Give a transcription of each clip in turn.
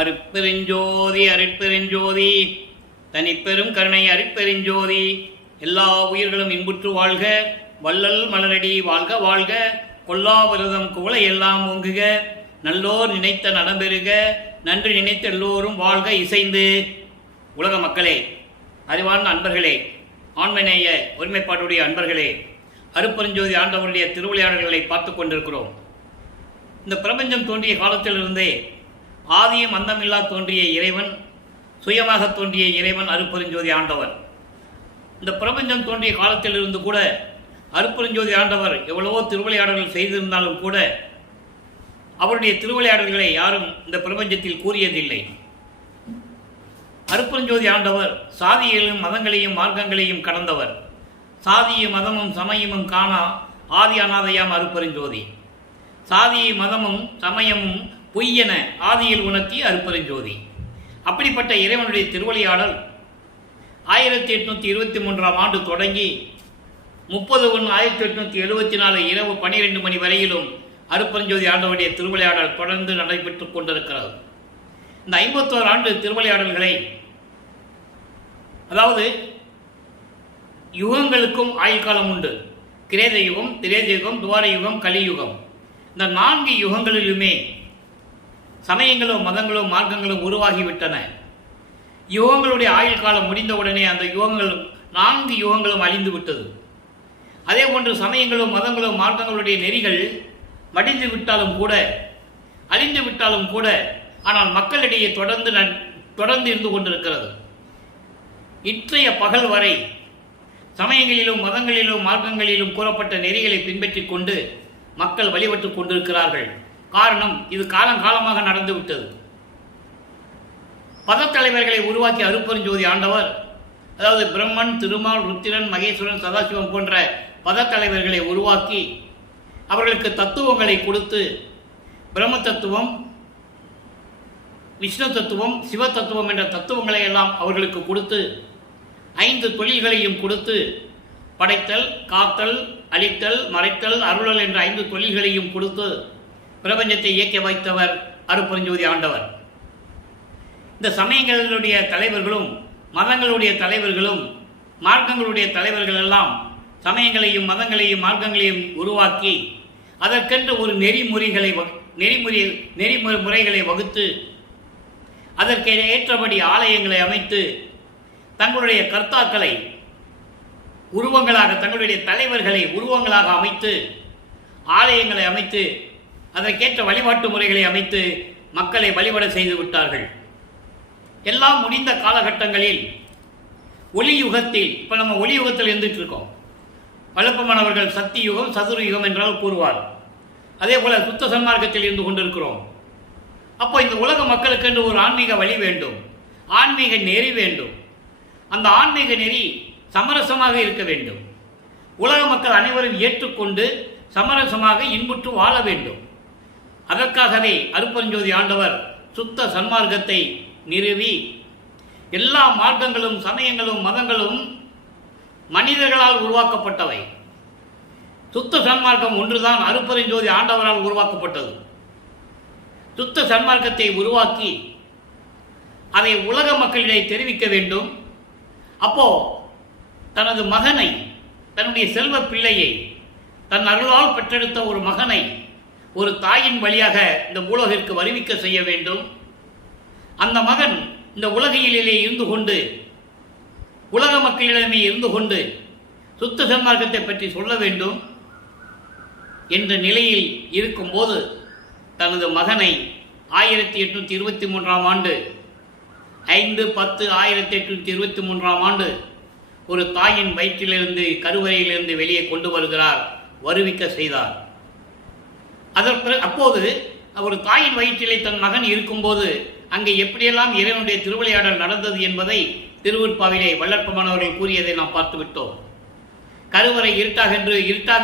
அருட்பெருஞ்சோதி அருட்பெருஞ்சோதி தனிப்பெரும் கருணை அருட்பெருஞ்சோதி. எல்லா உயிர்களும் இன்புற்று வாழ்க, வள்ளல் மலரடி வாழ்க வாழ்க, கொல்லா விரதம் குவளை எல்லாம் ஓங்குக, நல்லோர் நினைத்த நலம்பெறுக, நன்றி நினைத்த எல்லோரும் வாழ்க இசைந்து. உலக மக்களே, அறிவார்ந்த அன்பர்களே, ஆண்மநேய ஒருமைப்பாட்டுடைய அன்பர்களே, அருட்பெருஞ்சோதி ஆண்டவருடைய திருவிளையாடல்களை பார்த்து கொண்டிருக்கிறோம். இந்த பிரபஞ்சம் தோன்றிய காலத்திலிருந்தே ஆதியும் அந்தமில்லா தோன்றிய இறைவன், சுயமாக தோன்றிய இறைவன் அருட்பெருஞ்சோதி ஆண்டவர். இந்த பிரபஞ்சம் தோன்றிய காலத்திலிருந்து கூட அருட்பெருஞ்சோதி ஆண்டவர் எவ்வளவோ திருவிளையாடல்கள் செய்திருந்தாலும் கூட அவருடைய திருவிளையாடல்களை யாரும் இந்த பிரபஞ்சத்தில் கூறியதில்லை. அருட்பெருஞ்சோதி ஆண்டவர் சாதியையும் மதங்களையும் மார்க்கங்களையும் கடந்தவர். சாதியும் மதமும் சமயமும் காணா ஆதி அநாதையாம் அருட்பெருஞ்சோதி. சாதியை மதமும் சமயமும் பொய்யென ஆதியில் உணர்த்தி அருட்பெருஞ்சோதி. அப்படிப்பட்ட இறைவனுடைய திருவிளையாடல் 1823ஆம் ஆண்டு தொடங்கி 30/1/1874 இரவு 12 மணி வரையிலும் அருட்பெருஞ்சோதி ஆண்டவருடைய திருவிளையாடல் தொடர்ந்து நடைபெற்றுக் கொண்டிருக்கிறது. இந்த 51 ஆண்டு திருவிளையாடல்களை, அதாவது யுகங்களுக்கும் ஆயுள் காலம் உண்டு. கிரேத யுகம், திரேத யுகம், துவார யுகம், கலியுகம். இந்த 4 யுகங்களிலுமே சமயங்களோ மதங்களோ மார்க்கங்களோ உருவாகிவிட்டன. யுகங்களுடைய ஆயுள் காலம் முடிந்தவுடனே அந்த 4 யுகங்களும் அழிந்து விட்டது. அதே போன்று சமயங்களோ மதங்களோ மார்க்கங்களுடைய நெறிகள் மடிந்து விட்டாலும் கூட, அழிந்து விட்டாலும் கூட, ஆனால் மக்களிடையே தொடர்ந்து இருந்து கொண்டிருக்கிறது. இன்றைய பகல் வரை சமயங்களிலும் மதங்களிலும் மார்க்கங்களிலும் கூறப்பட்ட நெறிகளை பின்பற்றி கொண்டு மக்கள் வழிபட்டுக் கொண்டிருக்கிறார்கள். காரணம், இது காலங்காலமாக நடந்துவிட்டது. பதத்தலைவர்களை உருவாக்கி அருட்பெருஞ்சோதி ஆண்டவர், அதாவது பிரம்மன், திருமால், ருத்திரன், மகேஸ்வரன், சதாசிவம் போன்ற பதத்தலைவர்களை உருவாக்கி அவர்களுக்கு தத்துவங்களை கொடுத்து, பிரம்ம தத்துவம், விஷ்ணு தத்துவம், சிவ தத்துவம் என்ற தத்துவங்களை எல்லாம் அவர்களுக்கு கொடுத்து, 5 தொழில்களையும் கொடுத்து, படைத்தல், காத்தல், அழித்தல், மறைத்தல், அருளல் என்ற 5 தொழில்களையும் கொடுத்து பிரபஞ்சத்தை இயக்க வைத்தவர் அருட்பெருஞ்சோதி ஆண்டவர். இந்த சமயங்களுடைய தலைவர்களும் மதங்களுடைய தலைவர்களும் மார்க்கங்களுடைய தலைவர்கள் எல்லாம் சமயங்களையும் மதங்களையும் மார்க்கங்களையும் உருவாக்கி அதற்கென்று ஒரு நெறிமுறைகளை வகுத்து அதற்கு ஏற்றபடி ஆலயங்களை அமைத்து தங்களுடைய கர்த்தாக்களை உருவங்களாக, தங்களுடைய தலைவர்களை உருவங்களாக அமைத்து ஆலயங்களை அமைத்து அதற்கேற்ற வழிபாட்டு முறைகளை அமைத்து மக்களை வழிபட செய்து விட்டார்கள். எல்லாம் முடிந்த காலகட்டங்களில் ஒளி யுகத்தில், இப்போ நம்ம ஒளி யுகத்தில் இருந்துட்டு இருக்கோம். வழக்கமானவர்கள் சக்தி யுகம், சதுர யுகம் என்றால் கூறுவார். அதே போல சுத்த சன்மார்க்கத்தில் இருந்து கொண்டிருக்கிறோம். அப்போ இந்த உலக மக்களுக்கென்று ஒரு ஆன்மீக வழி வேண்டும், ஆன்மீக நெறி வேண்டும். அந்த ஆன்மீக நெறி சமரசமாக இருக்க வேண்டும். உலக மக்கள் அனைவரும் ஏற்றுக்கொண்டு சமரசமாக இன்புற்று வாழ வேண்டும். அதற்காகவே அருட்பெருஞ்சோதி ஆண்டவர் சுத்த சன்மார்க்கத்தை நிறுவி, எல்லா மார்க்கங்களும் சமயங்களும் மதங்களும் மனிதர்களால் உருவாக்கப்பட்டவை. சுத்த சன்மார்க்கம் ஒன்றுதான் அருட்பெருஞ்சோதி ஆண்டவரால் உருவாக்கப்பட்டது. சுத்த சன்மார்க்கத்தை உருவாக்கி அதை உலக மக்களிடையே தெரிவிக்க வேண்டும். அப்போ தனது மகனை, தன்னுடைய செல்வ பிள்ளையை, தன் அருளால் பெற்றெடுத்த ஒரு மகனை ஒரு தாயின் வழியாக இந்த உலகிற்கு வருவிக்க செய்ய வேண்டும். அந்த மகன் இந்த உலகிலே இருந்து கொண்டு, உலக மக்களிடமே இருந்து கொண்டு சுத்த சன்மார்க்கத்தை பற்றி சொல்ல வேண்டும் என்ற நிலையில் இருக்கும்போது தனது மகனை 1823ஆம் ஆண்டு 5/10/1823ஆம் ஆண்டு ஒரு தாயின் வயிற்றிலிருந்து, கருவறையிலிருந்து வெளியே கொண்டு வருகிறார், வருவிக்க செய்தார். அப்போது ஒரு தாயின் வயிற்றிலே தன் மகன் இருக்கும்போது அங்கே எப்படியெல்லாம் இறைவனுடைய திருவிளையாடல் நடந்தது என்பதை திருவருட்பாவிலே வள்ளற்பமானவர்கள் கூறியதை நாம் பார்த்துவிட்டோம். கருவறை இருட்டாக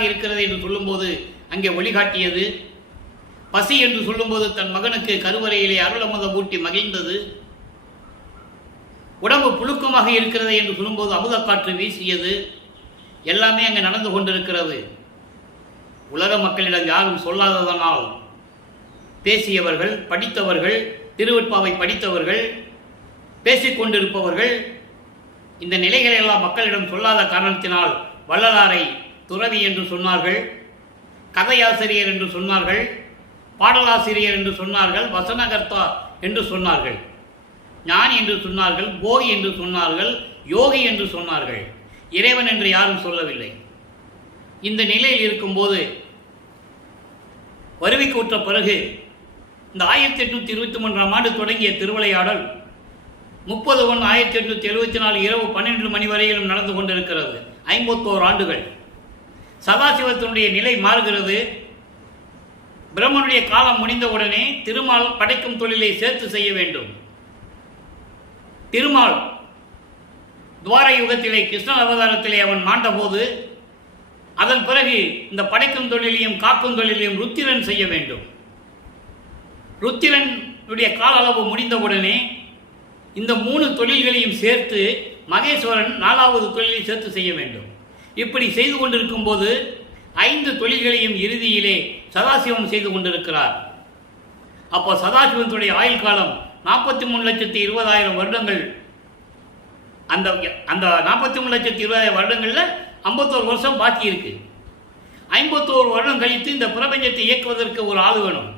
இருக்கிறது என்று சொல்லும்போது அங்கே ஒளிகாட்டியது. பசி என்று சொல்லும்போது தன் மகனுக்கு கருவறையிலே அருளமுதம் ஊட்டி மகிழ்ந்தது. உடம்பு புழுக்கமாக இருக்கிறது என்று சொல்லும்போது அமுதக்காற்று வீசியது. எல்லாமே அங்கே நடந்து கொண்டிருக்கிறது. உலக மக்களிடம் யாரும் சொல்லாததனால் பேசியவர்கள், படித்தவர்கள், திருவெட்பாவை படித்தவர்கள், பேசிக்கொண்டிருப்பவர்கள் இந்த நிலைகளை எல்லாம் மக்களிடம் சொல்லாத காரணத்தினால் வள்ளலாரை துறவி என்று சொன்னார்கள், கதையாசிரியர் என்று சொன்னார்கள், பாடலாசிரியர் என்று சொன்னார்கள், வசனகர்த்தா என்று சொன்னார்கள், ஞானி என்று சொன்னார்கள், போகி என்று சொன்னார்கள், யோகி என்று சொன்னார்கள். இறைவன் என்று யாரும் சொல்லவில்லை. இந்த நிலையில் இருக்கும்போது வருவிக்கு உற்ற பிறகு இந்த 1823ஆம் ஆண்டு தொடங்கிய திருவிளையாடல் 30/1/1874 இரவு 12 மணி வரையிலும் நடந்து கொண்டிருக்கிறது. 51 ஆண்டுகள். சதாசிவத்தினுடைய நிலை மாறுகிறது. பிரம்மனுடைய காலம் முடிந்தவுடனே திருமால் படைக்கும் தொழிலை சேர்த்து செய்ய வேண்டும். திருமால் துவார யுகத்திலே கிருஷ்ண அவதாரத்திலே அவன் மாண்டபோது அதன் பிறகு இந்த படைக்கும் தொழிலையும் காக்கும் தொழிலையும் ருத்திரன் செய்ய வேண்டும். ருத்திரனுடைய கால அளவு முடிந்தவுடனே இந்த 3 தொழில்களையும் சேர்த்து மகேஸ்வரன் 4வது தொழிலை சேர்த்து செய்ய வேண்டும். இப்படி செய்து கொண்டிருக்கும் போது 5 தொழில்களையும் இறுதியிலே சதாசிவம் செய்து கொண்டிருக்கிறார். அப்போ சதாசிவனுடைய ஆயுள் காலம் 43,20,000 வருடங்கள். அந்த 43,20,000 வருடங்களில் 51 வருஷம் பாக்கி இருக்கு. 51 வருடம் கழித்து இந்த பிரபஞ்சத்தை இயக்குவதற்கு ஒரு ஆள் வேணும்.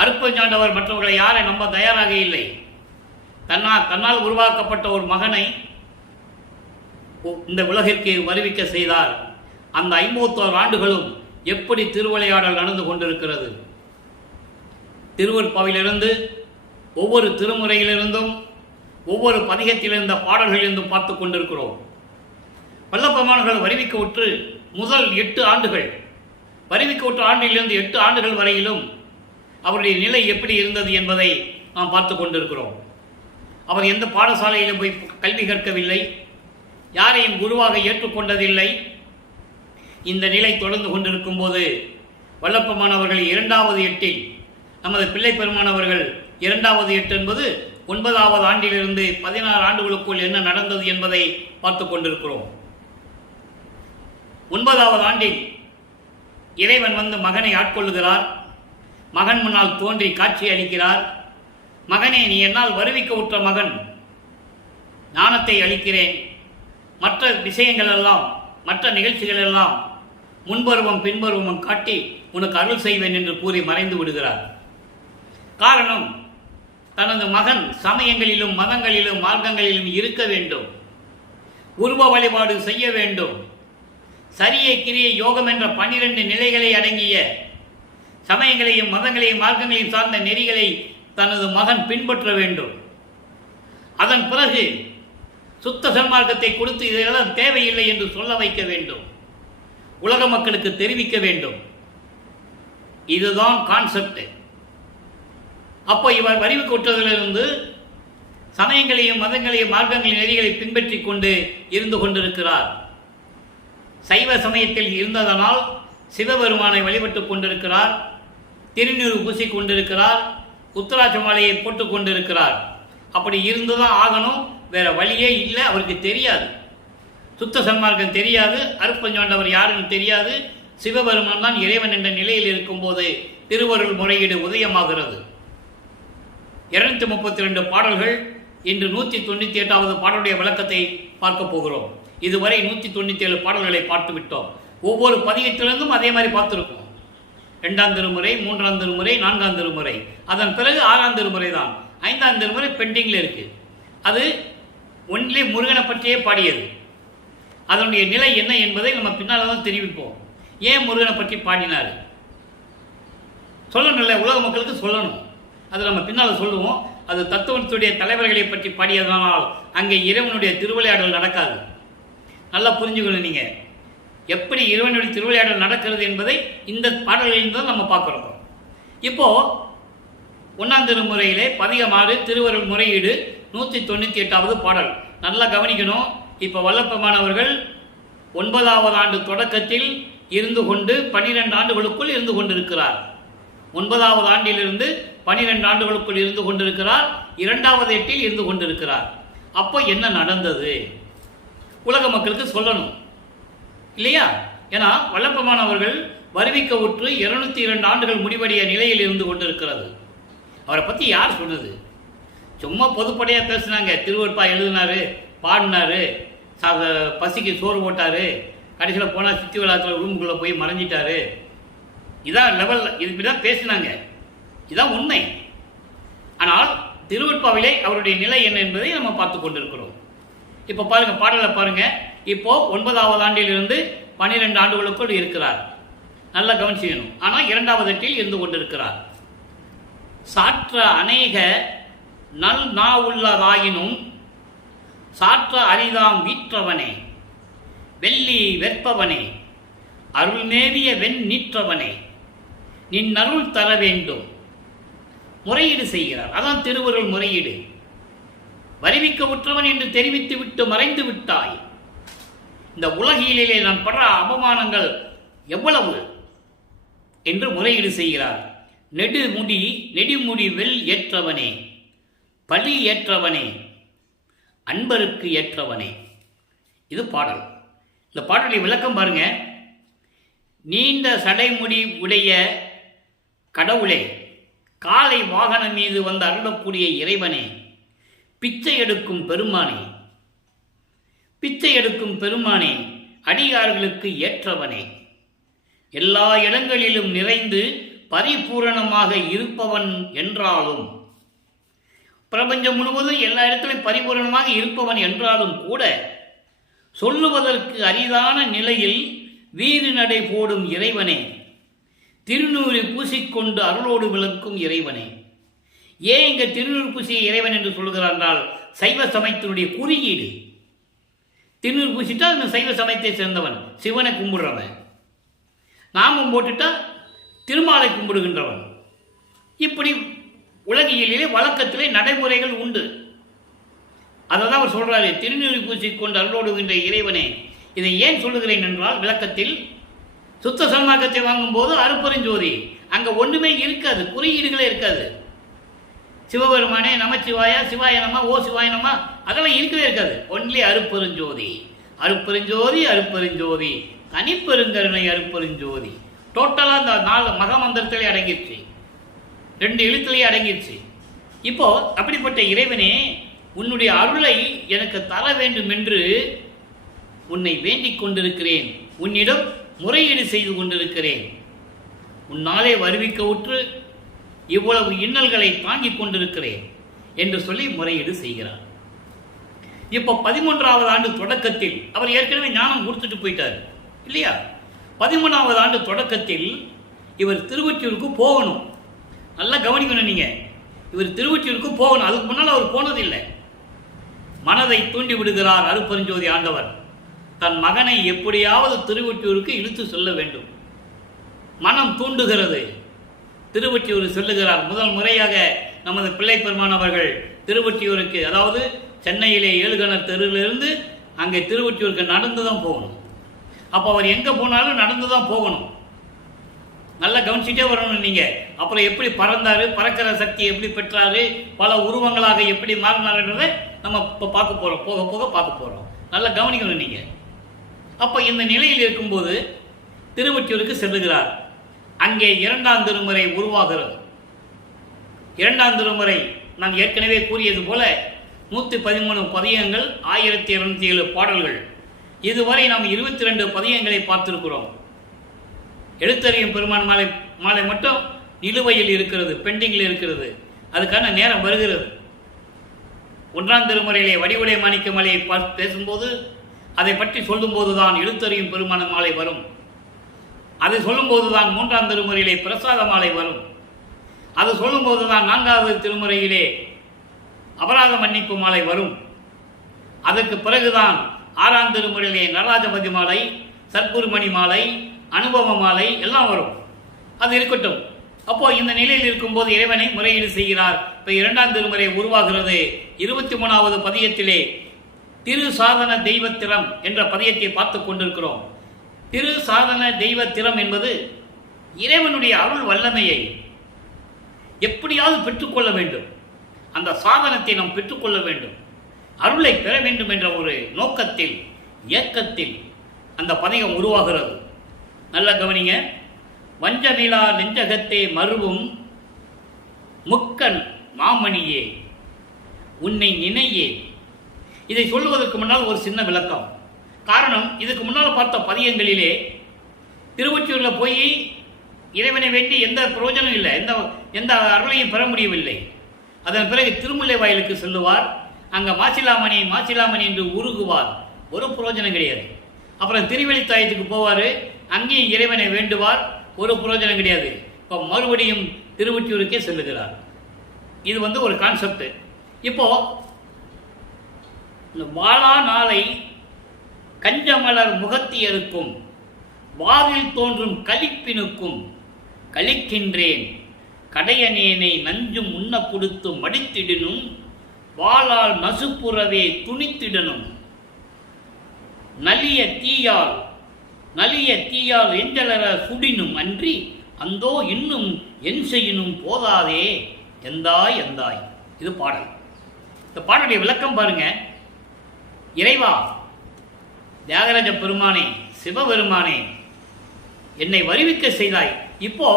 அருட்பஞ்சாண்டவர் மற்றவர்களை யாரை நம்ப தயாராக இல்லை. தன்னால் உருவாக்கப்பட்ட ஒரு மகனை இந்த உலகிற்கு வருவிக்க செய்தார். அந்த 51 ஆண்டுகளும் எப்படி திருவிளையாடல் நடந்து கொண்டிருக்கிறது. திருவெட்பாவிலிருந்து ஒவ்வொரு திருமுறையிலிருந்தும் ஒவ்வொரு பதிகத்திலிருந்த பாடல்களிலிருந்தும் பார்த்து கொண்டிருக்கிறோம். வல்லப்பெருமான்கள் வருவிக்க உற்று முதல் 8 ஆண்டுகள், வருவிக்க உற்ற ஆண்டிலிருந்து 8 ஆண்டுகள் வரையிலும் அவருடைய நிலை எப்படி இருந்தது என்பதை நாம் பார்த்து கொண்டிருக்கிறோம். அவர் எந்த பாடசாலையிலும் போய் கல்வி கற்கவில்லை, யாரையும் குருவாக ஏற்றுக்கொண்டதில்லை. இந்த நிலை தொடர்ந்து கொண்டிருக்கும் போது வல்லப்பெருமானவர்கள் 2வது எட்டில், நமது பிள்ளை பெருமானவர்கள் 2வது எட்டு என்பது 9வது ஆண்டிலிருந்து 16 ஆண்டுகளுக்குள் என்ன நடந்தது என்பதை பார்த்து கொண்டிருக்கிறோம். 9வது ஆண்டில் இறைவன் வந்து மகனை ஆட்கொள்ளுகிறார். மகன் முன்னால் தோன்றி காட்சி அளிக்கிறார். மகனே, நீ என்னால் வருவிக்க உற்ற மகன், ஞானத்தை அளிக்கிறேன், மற்ற விஷயங்கள் எல்லாம், மற்ற நிகழ்ச்சிகள் எல்லாம் முன்பருவம் பின்பருவம் காட்டி உனக்கு அருள் செய்வேன் என்று கூறி மறைந்து விடுகிறார். காரணம், தனது மகன் சமயங்களிலும் மதங்களிலும் மார்க்கங்களிலும் இருக்க வேண்டும், உருவ வழிபாடு செய்ய வேண்டும், சரியை கிரியை யோகம் என்ற 12 நிலைகளை அடங்கிய சமயங்களையும் மதங்களையும் மார்க்கங்களையும் சார்ந்த நெறிகளை தனது மகன் பின்பற்ற வேண்டும். அதன் பிறகு சுத்த சன்மார்க்கத்தை கொடுத்து இதெல்லாம் தேவையில்லை என்று சொல்ல வைக்க வேண்டும், உலக மக்களுக்கு தெரிவிக்க வேண்டும். இதுதான் கான்செப்ட். அப்போ இவர் வருவிக்க உற்றதிலிருந்து சமயங்களையும் மதங்களையும் மார்க்கங்களின் நெறிகளை பின்பற்றி கொண்டு இருந்து கொண்டிருக்கிறார். சைவ சமயத்தில் இருந்ததனால் சிவபெருமானை வழிபட்டுக் கொண்டிருக்கிறார், திருநீறு பூசி கொண்டிருக்கிறார், உத்தராட்ச மாலையை போட்டுக் கொண்டிருக்கிறார். அப்படி இருந்துதான் ஆகணும், வேற வழியே இல்லை. அவருக்கு தெரியாது, சுத்த சன்மார்க்கம் தெரியாது, அருட்பஞ்சாண்டவர் யாருன்னு தெரியாது. சிவபெருமான் தான் இறைவன் என்ற நிலையில் இருக்கும்போது திருவருள் முறையீடு உதயமாகிறது. 232 பாடல்கள். இன்று 198வது பாடலுடைய விளக்கத்தை பார்க்க போகிறோம். இதுவரை 197 பாடல்களை பார்த்து விட்டோம். ஒவ்வொரு பதிகத்திலிருந்தும் அதே மாதிரி பார்த்துருக்கோம். 2ஆம் திருமுறை, 3ஆம் திருமுறை, 4ஆம் திருமுறை, அதன் பிறகு 6ஆம் திருமுறை தான். 5ஆம் திருமுறை பெண்டிங்கில் இருக்கு. அது ஒன்றிலே முருகனை பற்றியே பாடியது. அதனுடைய நிலை என்ன என்பதை நம்ம பின்னால் தான் தெரிவிப்போம். ஏன் முருகனை பற்றி பாடினார் சொல்லணும்ல, உலக மக்களுக்கு சொல்லணும். அது நம்ம பின்னால் சொல்லுவோம். அது தத்துவத்துடைய தலைவர்களை பற்றி பாடியதனால் அங்கே இறைவனுடைய திருவிளையாடல் நடக்காது. நல்லா புரிஞ்சுக்கணும். நீங்கள் எப்படி இறைவனுடைய திருவிளையாடல் நடக்கிறது என்பதை இந்த பாடல்களில் தான் நம்ம பார்க்குறோம். இப்போது 1ஆம் திருமுறையிலே பதிகமாறு திருவருள் முறையீடு 198வது பாடல். நல்லா கவனிக்கணும். இப்போ வல்லப்பெருமானவர்கள் 9வது ஆண்டு தொடக்கத்தில் இருந்து கொண்டு 12 ஆண்டுகளுக்குள் இருந்து கொண்டிருக்கிறார். 9வது ஆண்டிலிருந்து 12 ஆண்டுகளுக்குள் இருந்து கொண்டிருக்கிறார். 2வது எட்டில் இருந்து கொண்டிருக்கிறார். அப்போ என்ன நடந்தது உலக மக்களுக்கு சொல்லணும் இல்லையா? ஏன்னா வல்லப்பெருமானவர்கள் வருவிக்க உற்று 202 ஆண்டுகள் முடிவடைய நிலையில் இருந்து கொண்டிருக்கிறது. அவரை பற்றி யார் சொன்னது? சும்மா பொதுப்படையாக பேசுனாங்க. திருவருட்பா எழுதினாரு, பாடினாரு, பசிக்கு சோறு போட்டார், கடைசியில் போனால் சித்தி விழாத்தில் ரூமுக்குள்ளே போய் மறைஞ்சிட்டாரு. இதான் லெவல், இப்படி தான் பேசினாங்க. இதுதான் உண்மை. ஆனால் திருவருட்பாவிலே அவருடைய நிலை என்ன என்பதை நம்ம பார்த்து கொண்டிருக்கிறோம். இப்போ பாருங்க, பாடலை பாருங்க. இப்போ 9வது ஆண்டிலிருந்து 12 ஆண்டுகளுக்குள் இருக்கிறார். நல்லா கவனிச்சுக்கணும். ஆனால் 2வது எட்டில் இருந்து கொண்டிருக்கிறார். சாற்ற அநேக நல் நா உள்ளதாயினும் சாற்ற அரிதாம் வீற்றவனே, வெள்ளி வெற்பவனே, அருள்மேவிய வெண் நீற்றவனே, நின் அருள் தர வேண்டும். முறையீடு செய்கிறார். அதான் திருவருள் முறையீடு. வருவிக்க உற்றவன் என்று தெரிவித்து விட்டு மறைந்து விட்டாய். இந்த உலகிலே நான் படுற அவமானங்கள் எவ்வளவு என்று முறையீடு செய்கிறார். நெடுமுடி வெள் ஏற்றவனே, பழி ஏற்றவனே, அன்பருக்கு ஏற்றவனே. இது பாடல். இந்த பாடலை விளக்கம் பாருங்க. நீண்ட சடைமுடி உடைய கடவுளே, காலை வாகனம் மீது வந்து அருளக்கூடிய இறைவனே, பிச்சை எடுக்கும் பெருமானே, பிச்சை எடுக்கும் பெருமானே, அடியார்களுக்கு ஏற்றவனே, எல்லா இடங்களிலும் நிறைந்து பரிபூரணமாக இருப்பவன் என்றாலும், பிரபஞ்சம் முழுவதும் எல்லா இடத்திலும் பரிபூரணமாக இருப்பவன் என்றாலும் கூட சொல்லுவதற்கு அரிதான நிலையில் வீறு நடை போடும் இறைவனே, திருநூறு பூசிக்கொண்டு அருளோடு விளக்கும் இறைவனே. ஏன் இங்க திருநூறு பூசிய இறைவன் என்று சொல்கிறார் என்றால், சைவ சமயத்தினுடைய குறியீடு. திருநூறு பூசிட்டா அந்த சைவ சமயத்தை சேர்ந்தவன், சிவனை கும்பிடுறவன். நாமம் போட்டுட்டா திருமாலை கும்பிடுகின்றவன். இப்படி உலகியலிலே வழக்கத்திலே நடைமுறைகள் உண்டு. அதை தான் அவர் சொல்றாரு, திருநூறு பூசிக்கொண்டு அருளோடுகின்ற இறைவனே. இதை ஏன் சொல்லுகிறேன் என்றால், விளக்கத்தில் சுத்த சன்மார்க்கத்தை வாங்கும்போது அருப்பெருஞ்சோதி, அங்கே ஒன்றுமே இருக்காது, குறியீடுகளே இருக்காது. சிவபெருமானே, நமச்சிவாயா, சிவாய நம, ஓ சிவாய நம, அதெல்லாம் இருக்கவே இருக்காது. ஒன்லி அருப்பெருஞ்சோதி, அருப்பெருஞ்சோதி, அருப்பெருஞ்சோதி, தனிப்பெருங்கருணை அருப்பெருஞ்சோதி. டோட்டலாக அந்த 4 மகாமந்திரத்திலே அடங்கிடுச்சு, 2 எழுத்துலேயே அடங்கிடுச்சு. இப்போ அப்படிப்பட்ட இறைவனே, உன்னுடைய அருளை எனக்கு தர வேண்டும் என்று உன்னை வேண்டிக் கொண்டிருக்கிறேன், உன்னிடம் முறையீடு செய்து கொண்டிருக்கிறேன். உன்னாலே வருவிக்க உற்று இவ்வளவு இன்னல்களை தாங்கிக் கொண்டிருக்கிறேன் என்று சொல்லி முறையீடு செய்கிறார். இப்போ 13வது ஆண்டு தொடக்கத்தில் அவர் ஏற்கனவே ஞானம் கொடுத்துட்டு போயிட்டார் இல்லையா? 13வது ஆண்டு தொடக்கத்தில் இவர் திருவொற்றியூருக்கு போகணும். நல்லா கவனிக்கணும் நீங்க. இவர் திருவொற்றியூருக்கு போகணும். அதுக்கு முன்னால் அவர் போனதில்லை. மனதை தூண்டி விடுகிறார் அருப்பெருஞ்சோதி ஆண்டவர். தன் மகனை எப்படியாவது திருவொற்றியூருக்கு இழுத்து செல்ல வேண்டும். மனம் தூண்டுகிறது. திருவொற்றியூர் செல்லுகிறார். முதல் முறையாக நமது பிள்ளை பெருமான் அவர்கள் திருவொற்றியூருக்கு, அதாவது சென்னையிலே 7 கிணறு தெருவிலிருந்து அங்கே திருவொற்றியூருக்கு நடந்து தான் போகணும். அப்போ அவர் எங்கே போனாலும் நடந்து தான் போகணும். நல்லா கவனிச்சுட்டே வரணும் நீங்கள். அப்புறம் எப்படி பறந்தார், பறக்கிற சக்தி எப்படி பெற்றாரு, பல உருவங்களாக எப்படி மாறினார்ன்றதை நம்ம இப்போ பார்க்க போகிறோம், போக போக பார்க்க போகிறோம். நல்லா கவனிக்கணும் நீங்கள். அப்போ இந்த நிலையில் இருக்கும்போது திருவொற்றியூருக்கு செல்லுகிறார். அங்கே 2ஆம் திருமுறை உருவாகிறது. 2ஆம் திருமுறை நான் ஏற்கனவே கூறியது போல 113 பதியங்கள், 1207 பாடல்கள். இதுவரை நாம் 22 பதியங்களை பார்த்திருக்கிறோம். எழுத்தறியும் பெருமான் மாலை மட்டும் நிலுவையில் இருக்கிறது, பெண்டிங்கில் இருக்கிறது. அதுக்கான நேரம் வருகிறது. 1ஆம் திருமுறையிலே வடிவுடை மாணிக்க மலையை பேசும்போது, அதை பற்றி சொல்லும்போது தான் எழுத்தறியும் பெருமான மாலை வரும். அதை சொல்லும்போது தான் 3ஆம் திருமுறையிலே பிரசாத மாலை வரும். அது சொல்லும்போது தான் 4வது திருமுறையிலே அபராத மன்னிப்பு மாலை வரும். அதற்கு பிறகுதான் 6ஆம் திருமுறையிலே நடராஜபதி மாலை, சத்குருமணி மாலை, அனுபவ மாலை எல்லாம் வரும். அது இருக்கட்டும். அப்போ இந்த நிலையில் இருக்கும்போது இறைவனை முறையீடு செய்கிறார். இப்போ 2ஆம் திருமுறை உருவாகிறது. 23வது பதியத்திலே திரு சாதன தெய்வத்திறம் என்ற பதியத்தை பார்த்து கொண்டிருக்கிறோம். திரு சாதன தெய்வத்திறம் என்பது இறைவனுடைய அருள் வல்லமையை எப்படியாவது பெற்றுக்கொள்ள வேண்டும். அந்த சாதனத்தை நாம் பெற்றுக்கொள்ள வேண்டும், அருளை பெற வேண்டும் என்ற ஒரு நோக்கத்தில், இயக்கத்தில் அந்த பதிகம் உருவாகிறது. நல்ல கவனிங்க. வஞ்சமிலா நெஞ்சகத்தே மருவும் முக்கன் மாமணியே உன்னை நினையே. இதை சொல்லுவதற்கு முன்னால் ஒரு சின்ன விளக்கம். காரணம், இதுக்கு முன்னால் பார்த்த பதியங்களிலே திருவொற்றியூரில் போய் இறைவனை வேண்டி எந்த பிரயோஜனம் இல்லை, எந்த அருளையும் பெற முடியவில்லை. அதன் பிறகு திருமுல்லை வாயிலுக்கு செல்லுவார். அங்கே மாசிலாமணி மாசிலாமணி என்று உருகுவார். ஒரு பிரயோஜனம் கிடையாது. அப்புறம் திருவெளித்தாயத்துக்கு போவார். அங்கேயும் இறைவனை வேண்டுவார். ஒரு பிரயோஜனம் கிடையாது. இப்போ மறுபடியும் திருவொற்றியூருக்கே செல்லுகிறார். இது ஒரு கான்செப்ட். இப்போ இந்த வாழா நாளை கஞ்சமலர் முகத்தியருக்கும் வாரில் தோன்றும் களிப்பினுக்கும் கழிக்கின்றேன் கடையனேனை நஞ்சும் உண்ண கொடுத்து மடித்திடனும் வாளால் நசுப்புறவே துணித்திடனும் நலிய தீயால் எஞ்சலர சுடினும் அன்றி அந்தோ இன்னும் என் செய்யினும் போதாதே எந்தாய் எந்தாய். இது பாடல். இந்த பாடலுடைய விளக்கம் பாருங்க. இறைவா, தியாகராஜ பெருமானே, சிவபெருமானே, என்னை வருவிக்க செய்தாய். இப்போ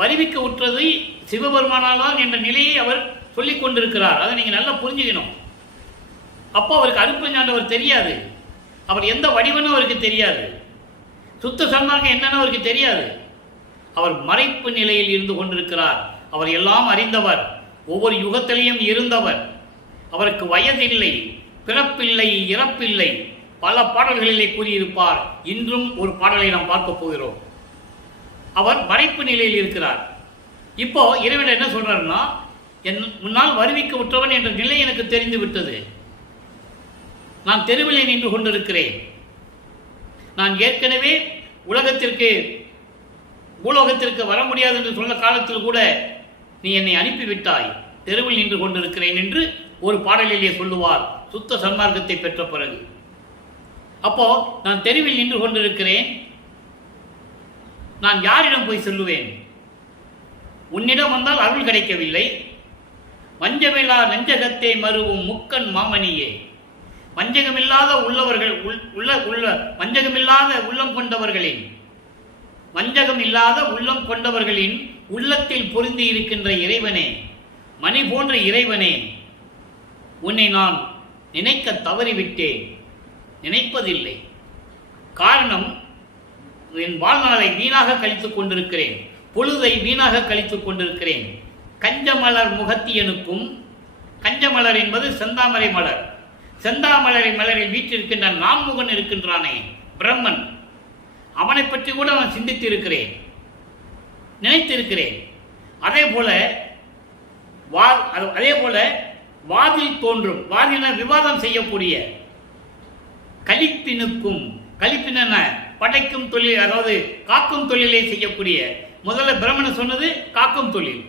வருவிக்க உற்றது சிவபெருமானால் தான் என்ற நிலையை அவர் சொல்லிக் கொண்டிருக்கிறார். அதை நீங்கள் நல்லா புரிஞ்சுக்கணும். அப்போ அவருக்கு அருட்பெருஞ்சாண்டவர் தெரியாது. அவர் எந்த வடிவனும் அவருக்கு தெரியாது. சுத்த சன்மார்க்கம் என்னன்னு அவருக்கு தெரியாது. அவர் மறைப்பு நிலையில் இருந்து கொண்டிருக்கிறார். அவர் எல்லாம் அறிந்தவர், ஒவ்வொரு யுகத்திலையும் இருந்தவர். அவருக்கு வயதில்லை, பிறப்பில்லை, இறப்பில்லை. பல பாடல்களிலே கூறியிருப்பார். இன்றும் ஒரு பாடலை நாம் பார்க்க போகிறோம். அவர் மறைப்பு நிலையில் இருக்கிறார். இப்போ இறைவன் என்ன சொல்றாருன்னா, முன்னால் வருவிக்க உற்றவன் என்ற நிலை எனக்கு தெரிந்து விட்டது. நான் தெருவிலே நின்று கொண்டிருக்கிறேன். நான் ஏற்கனவே பூலோகத்திற்கு வர முடியாது என்று சொன்ன காலத்தில் கூட நீ என்னை அனுப்பிவிட்டாய். தெருவில் நின்று கொண்டிருக்கிறேன் என்று ஒரு பாடலிலே சொல்லுவார், சுத்த சன்மார்க்கத்தை பெற்ற பிறகு. அப்போ நான் தெருவில் நின்று கொண்டிருக்கிறேன். நான் யாரிடம் போய் சொல்லுவேன்? உன்னிடம் வந்தால் அருள் கிடைக்கவில்லை. வஞ்சமில்லா நெஞ்சகத்தை மறுவும் முக்கன் மாமணியே. வஞ்சகமில்லாத வஞ்சகமில்லாத உள்ளம் கொண்டவர்களின் உள்ளத்தில் பொருந்தி இருக்கின்ற இறைவனே, மணி போன்ற இறைவனே, உன்னை நான் நினைக்க தவறிவிட்டேன். நினைப்பதில்லை. காரணம், என் வாழ்நாளை வீணாக கழித்துக் கொண்டிருக்கிறேன். பொழுதை வீணாக கழித்துக் கொண்டிருக்கிறேன். கஞ்சமலர் முகத்தியனுக்கும், கஞ்சமலர் என்பது செந்தாமரை மலர். செந்தாமலரை மலரில் வீற்றிருக்கின்ற நான்முகன் இருக்கின்றானே, பிரம்மன், அவனை பற்றி கூட நான் சிந்தித்து இருக்கிறேன், நினைத்திருக்கிறேன். அதே போல வாதில் தோன்றும், வாதின விவாதம் செய்யக்கூடிய கலிப்பினுக்கும், கலிப்பின படைக்கும் தொழில், அதாவது காக்கும் தொழிலை செய்யக்கூடிய, முதல்ல பிரம்மன் சொன்னது காக்கும் தொழில்,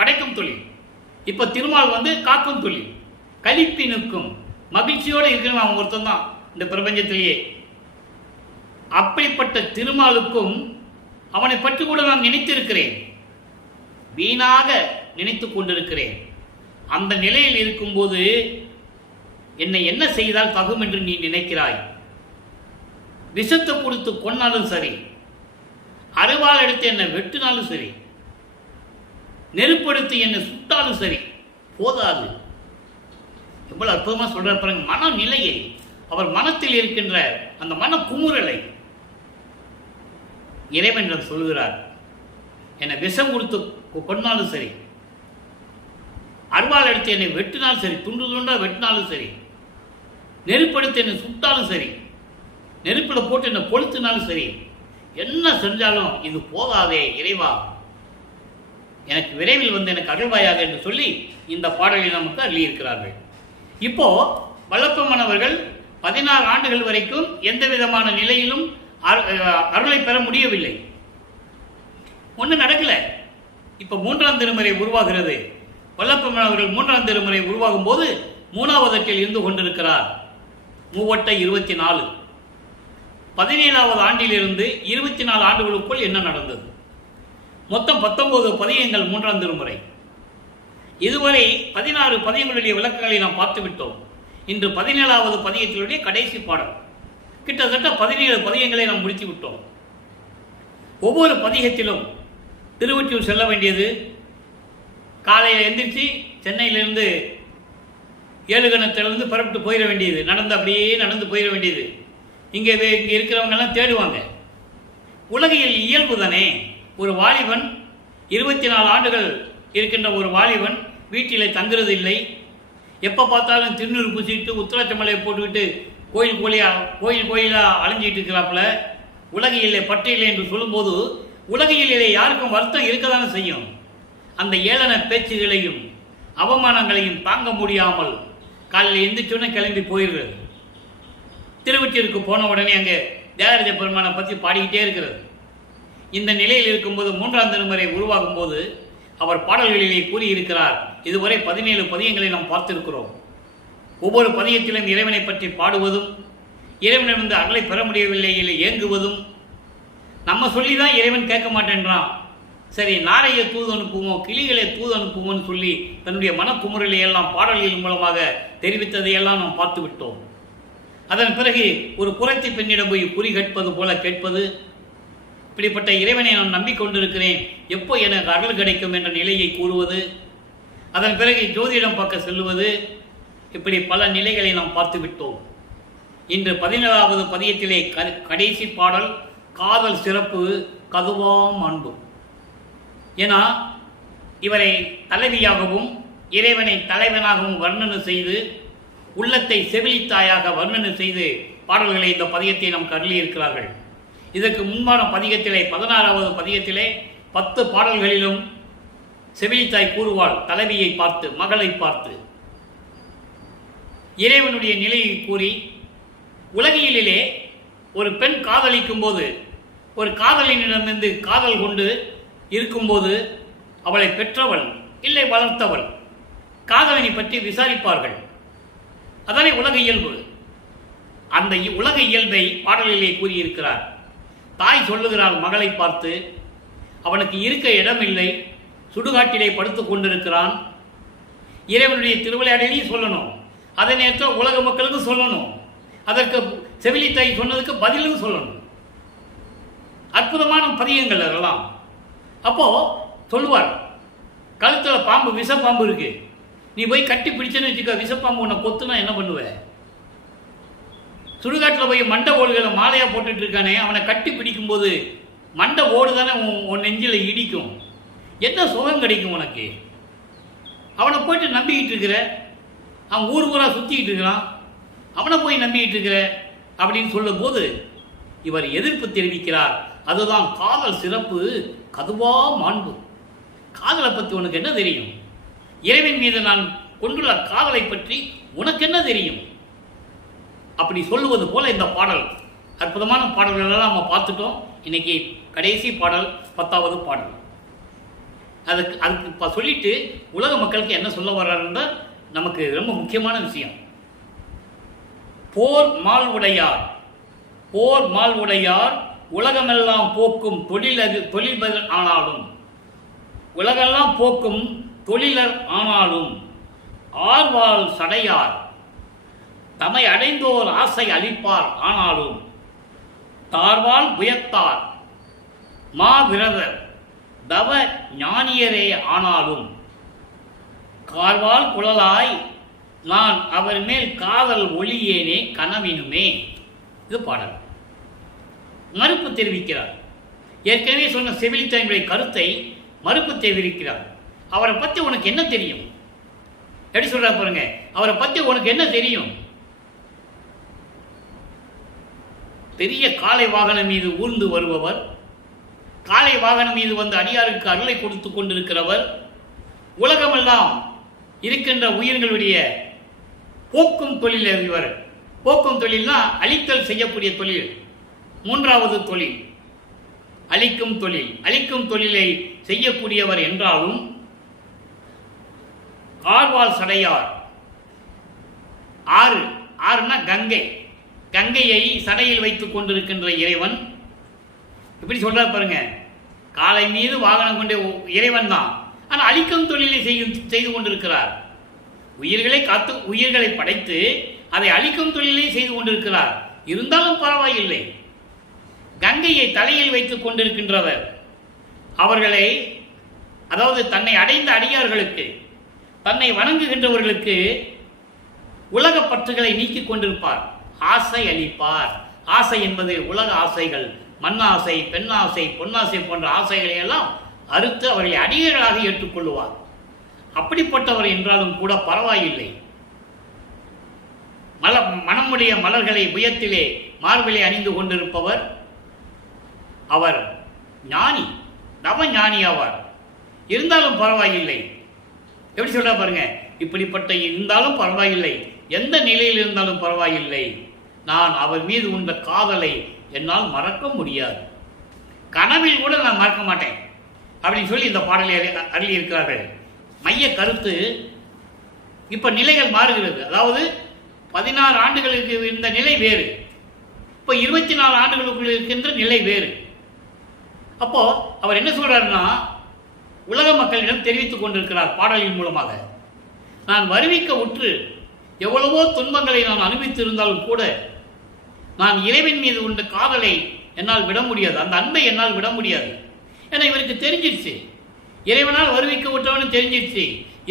படைக்கும் தொழில். இப்ப திருமால் காக்கும் தொழில். கலிப்பினுக்கும், மகிழ்ச்சியோடு இருக்கணும் அவன் ஒருத்தன் தான் இந்த பிரபஞ்சத்திலேயே. அப்படிப்பட்ட திருமாலுக்கும் அவனை பற்றி கூட நான் நினைத்திருக்கிறேன், வீணாக நினைத்துக் கொண்டிருக்கிறேன். அந்த நிலையில் இருக்கும்போது என்னை என்ன செய்தால் தகும் என்று நீ நினைக்கிறாய்? விஷத்தை கொடுத்து கொன்னாலும் சரி, அருவாள் எடுத்து என்னை வெட்டினாலும் சரி, நெருப்படுத்தி என்னை சுட்டாலும் சரி, போதாது. எவ்வளவு அற்புதமா சொல்ற பாருங்க. மனநிலையை, அவர் மனத்தில் இருக்கின்ற அந்த மன குமுறலை இறைவனிடம் சொல்கிறார். என்னை விஷம் கொடுத்து கொன்னாலும் சரி, அருவாள் எடுத்து என்னை வெட்டினாலும் சரி, துண்டு துண்டா வெட்டினாலும் சரி, நெருப்படுத்தி என்னை சுட்டாலும் சரி, நெருப்பில் போட்டு என்னை கொளுத்தினாலும் சரி, என்ன செஞ்சாலும் இது போதாதே இறைவா, எனக்கு விரைவில் எனக்கு அருள்வாயாக என்று சொல்லி இந்த பாடலை நமக்கு அள்ளியிருக்கிறார்கள். இப்போ வல்லப்பம்மன் அவர்கள் 16 ஆண்டுகள் வரைக்கும் எந்த விதமான நிலையிலும் அருளை பெற முடியவில்லை. ஒன்றும் நடக்கல. இப்போ 3ஆம் திருமுறை உருவாகிறது. வல்லப்பம்மன் அவர்கள் 3ஆம் திருமுறை உருவாகும் போது 3வது அட்டில் இருந்து கொண்டிருக்கிறார். 3 24 17வது ஆண்டிலிருந்து 24 ஆண்டுகளுக்குள் என்ன நடந்தது? மொத்தம் 19 பதியங்கள் 3ஆம் திருமுறை. இதுவரை 16 பதியங்களுடைய விளக்கங்களை நாம் பார்த்து விட்டோம். இன்று 17வது பதியத்தினுடைய கடைசி பாடல். கிட்டத்தட்ட 17 பதியங்களை நாம் முடித்து விட்டோம். ஒவ்வொரு பதிகத்திலும் திருவொற்றியூர் செல்ல வேண்டியது, காலையில் எந்திரிச்சு சென்னையிலேருந்து ஏழுகணத்திலிருந்து புறப்பட்டு போயிட வேண்டியது, அப்படியே நடந்து போயிட வேண்டியது. இங்கே இருக்கிறவங்கெல்லாம் தேடுவாங்க. உலகியல் இயல்பு தானே. ஒரு வாலிபன் 24 ஆண்டுகள் இருக்கின்ற ஒரு வாலிபன் வீட்டில் தங்குறது இல்லை. எப்போ பார்த்தாலும் திருநூறு பூசிட்டு உத்திராட்சமலையை போட்டுக்கிட்டு கோயில் கோயிலாக அலைஞ்சிட்டு இருக்கிறாப்புல. உலகியலை பற்றில்லை என்று சொல்லும்போது உலகியலிலே யாருக்கும் வருத்தம் இருக்கதானே செய்யும். அந்த ஏளன பேச்சுகளையும் அவமானங்களையும் தாங்க முடியாமல் காலையில் எந்திரிச்சோன்னே கிளம்பி போயிடுறது. திருவொற்றியூருக்கு போன உடனே அங்கே தியாகராஜ பெருமானை பற்றி பாடிக்கிட்டே இருக்கிறது. இந்த நிலையில் இருக்கும்போது 3ஆம் திருமுறை உருவாகும் போது அவர் பாடல்களிலே கூறியிருக்கிறார். இதுவரை 17 பதியங்களை நாம் பார்த்திருக்கிறோம். ஒவ்வொரு பதியத்திலும் இறைவனை பற்றி பாடுவதும், இறைவனிடமிருந்து அருளை பெற முடியவில்லை இல்லை ஏங்குவதும். நம்ம சொல்லி தான் இறைவன் கேட்க மாட்டேன்றான். சரி, நாரையை தூது அனுப்புவோம், கிளிகளை தூது அனுப்புவோம்னு சொல்லி தன்னுடைய மனக்குமுறலை எல்லாம் பாடல்கள் மூலமாக தெரிவித்ததையெல்லாம் நாம் பார்த்து விட்டோம். அதன் பிறகு ஒரு புறத்தி பெண்ணிடம் போய் குறி கேட்பது போல கேட்பது, இப்படிப்பட்ட இறைவனை நான் நம்பிக்கொண்டிருக்கிறேன், எப்போ எனக்கு அருள் கிடைக்கும் என்ற நிலையை கூறுவது, அதன் பிறகு ஜோதிடம் பார்க்க செல்லுவது, இப்படி பல நிலைகளை நாம் பார்த்து விட்டோம். இன்று 17வது பதியத்திலே கடைசி பாடல் காதல் சிறப்பு கதுவாம் அன்பும். ஏன்னா இவரை தலைவியாகவும் இறைவனை தலைவனாகவும் வர்ணனை செய்து உள்ளத்தை செவிலித்தாயாக வர்ணனை செய்து பாடல்களை இந்த பதியத்தை நாம் கருளியிருக்கிறார்கள். இதற்கு முன்பான பதிகத்திலே 16வது பதிகத்திலே 10 பாடல்களிலும் செவிலித்தாய் கூறுவாள் தலைவியை பார்த்து, மகளை பார்த்து இறைவனுடைய நிலையை கூறி, உலகியலிலே ஒரு பெண் காதலிக்கும் போது, ஒரு காதலினிடமிருந்து காதல் கொண்டு இருக்கும்போது அவளை பெற்றவள் இல்லை வளர்த்தவள் காதலனை பற்றி விசாரிப்பார்கள். அதனை உலக இயல்பு. அந்த உலக இயல்பை பாடலிலே கூறியிருக்கிறார். தாய் சொல்லுகிறாள் மகளை பார்த்து, அவனுக்கு இருக்க இடமில்லை, சுடுகாட்டிலே படுத்துக் கொண்டிருக்கிறான். இறைவனுடைய திருவிளையாடலையும் சொல்லணும், அதே நேரத்தில் உலக மக்களுக்கு சொல்லணும், அதற்கு செவிலித்தாய் சொன்னதுக்கு பதிலும் சொல்லணும். அற்புதமான பதியங்கள் அதெல்லாம். அப்போ சொல்லுவார், கழுத்தில் பாம்பு, விஷப்பாம்பு இருக்கு, நீ போய் கட்டி பிடிச்சேன்னு வச்சுக்க, விஷப்பாம்பு உன்னை கொத்துனா என்ன பண்ணுவ? சுடுகாட்டில் போய் மண்டை ஓடுகளை மாலையா போட்டுட்டு இருக்கானே, அவனை கட்டி பிடிக்கும் போது மண்டை ஓடு தானே உன் நெஞ்சில் இடிக்கும். என்ன சுகம் கிடைக்கும் உனக்கு? அவனை போயிட்டு நம்பிக்கிட்டு இருக்கிற, அவன் ஊர் ஊராக சுற்றிக்கிட்டு இருக்கிறான், அவனை போய் நம்பிக்கிட்டு இருக்கிற அப்படின்னு சொல்லும் போது இவர் எதிர்ப்பு தெரிவிக்கிறார். அதுதான் காதல் சிறப்பு கதுவா மாண்பு. காதலை பற்றி உனக்கு என்ன தெரியும்? இறைவன் மீது நான் கொண்டுள்ள காதலை பற்றி உனக்கு என்ன தெரியும்? அப்படி சொல்லுவது போல இந்த பாடல். அற்புதமான பாடல்கள் எல்லாம் நம்ம பார்த்துட்டோம். இன்னைக்கு கடைசி பாடல் 10வது பாடல். அதுக்கு இப்போ சொல்லிட்டு உலக மக்களுக்கு என்ன சொல்ல வர்றாருன்னா நமக்கு ரொம்ப முக்கியமான விஷயம். போர் மால் உடையார் உலகமெல்லாம் போக்கும் தொழிலர் ஆனாலும், உலகெல்லாம் போக்கும் தொழிலர் ஆனாலும், ஆர்வாள் சடையார் தமை அடைந்தோர் ஆசை அளிப்பார் ஆனாலும், தார்வாள் புயத்தார் மாவிரதர் தவ ஞானியரே ஆனாலும், கார்வாள் குழலாய் நான் அவர் மேல் காதல் ஒளியேனே கனவினுமே. இது பாடல். மறுப்பு தெரிவிக்கிறார். ஏற்கனவே சொன்ன செவிலித்தாயினுடைய கருத்தை மறுப்பு தெரிவிக்கிறார். அவரை பற்றி உனக்கு என்ன தெரியும்? எப்படி சொல்ற பாருங்க, அவரை பற்றி உனக்கு என்ன தெரியும்? பெரிய காளை வாகனம் மீது ஊர்ந்து வருபவர், காளை வாகனம் மீது வந்து அடியாருக்கு அருளை கொடுத்து கொண்டிருக்கிறவர், உலகமெல்லாம் இருக்கின்ற உயிர்களுடைய போக்கும் தொழில். இவர் போக்கும் தொழில்னா அழித்தல் செய்யக்கூடிய தொழில். 3வது தொழில் அழிக்கும் தொழில். அழிக்கும் தொழிலை செய்யக்கூடியவர் என்றாலும், ஆர்வாள் சடையார், ஆறுனா கங்கை, கங்கையை சடையில் வைத்துக் கொண்டிருக்கின்ற இறைவன். இப்படி சொல்றார் பாருங்க, காளை மீது வாகனம் கொண்ட இறைவன் தான், ஆனால் அழிக்கும் தொழிலை செய்து கொண்டிருக்கிறார். உயிர்களை படைத்து அதை அழிக்கும் தொழிலை செய்து கொண்டிருக்கிறார். இருந்தாலும் பரவாயில்லை, கங்கையை தலையில் வைத்துக் கொண்டிருக்கின்றவர். அவர்களை அதாவது தன்னை அடைந்த அடியார்களுக்கு, தன்னை வணங்குகின்றவர்களுக்கு உலக பற்றுகளை நீக்கிக் கொண்டிருப்பார், ஆசை அளிப்பார். ஆசை என்பது உலக ஆசைகள், மண்ணாசை, பெண்ணாசை, பொன்னாசை போன்ற ஆசைகளை எல்லாம் அறுத்து அவர்களை அடியர்களாக ஏற்றுக்கொள்ளுவார். அப்படிப்பட்டவர் என்றாலும் கூட பரவாயில்லை. மனமுடைய மலர்களை புயத்திலே மார்பிலே அணிந்து கொண்டிருப்பவர் அவர் ஞானி, நவ ஞானி ஆவார். இருந்தாலும் பரவாயில்லை. எப்படி சொல்ற பாருங்க, இப்படிப்பட்ட இருந்தாலும் பரவாயில்லை, எந்த நிலையில் இருந்தாலும் பரவாயில்லை, நான் அவர் மீது உண்ட காதலை என்னால் மறக்க முடியாது, கனவில் கூட நான் மறக்க மாட்டேன் அப்படின்னு சொல்லி இந்த பாடலை அருளி இருக்கிறார்கள். மைய கருத்து, இப்ப நிலைகள் மாறுகிறது. அதாவது 16 ஆண்டுகளுக்கு இருந்த நிலை வேறு, இப்போ 24 ஆண்டுகளுக்குள் இருக்கின்ற நிலை வேறு. அப்போ அவர் என்ன சொல்றாருன்னா, உலக மக்களிடம் தெரிவித்துக் கொண்டிருக்கிறார் பாடலின் மூலமாக, நான் வருவிக்க உற்று எவ்வளவோ துன்பங்களை நான் அனுபவித்திருந்தாலும் கூட நான் இறைவன் மீது உள்ள காதலை என்னால் விட முடியாது, அந்த அன்பை என்னால் விட முடியாது. ஏன்னா இவருக்கு தெரிஞ்சிருச்சு, இறைவனால் வருவிக்க விட்டவனு தெரிஞ்சிருச்சு,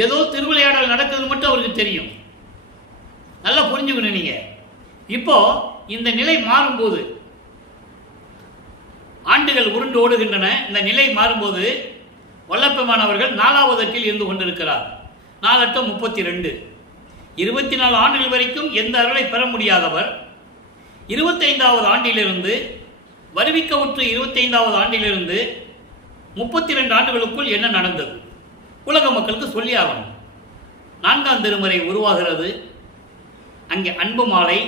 ஏதோ திருவிளையாடல் நடக்கிறது மட்டும் அவருக்கு தெரியும். நல்லா புரிஞ்சுக்கணும் நீங்க. இப்போ இந்த நிலை மாறும்போது, ஆண்டுகள் உருண்டு ஓடுகின்றன, இந்த நிலை மாறும்போது வல்லப்பெருமான் அவர்கள் 4வது அட்டில் இருந்து கொண்டிருக்கிறார். 4 × 32, 24 ஆண்டுகள் வரைக்கும் எந்த அருளை பெற முடியாதவர் 25வது ஆண்டிலிருந்து, வருவிக்க உற்று 25வது ஆண்டிலிருந்து 32 ஆண்டுகளுக்குள் என்ன நடந்தது உலக மக்களுக்கு சொல்லி ஆகணும். 4ஆம் திருமுறை உருவாகிறது. அங்கே அன்பு மாலை,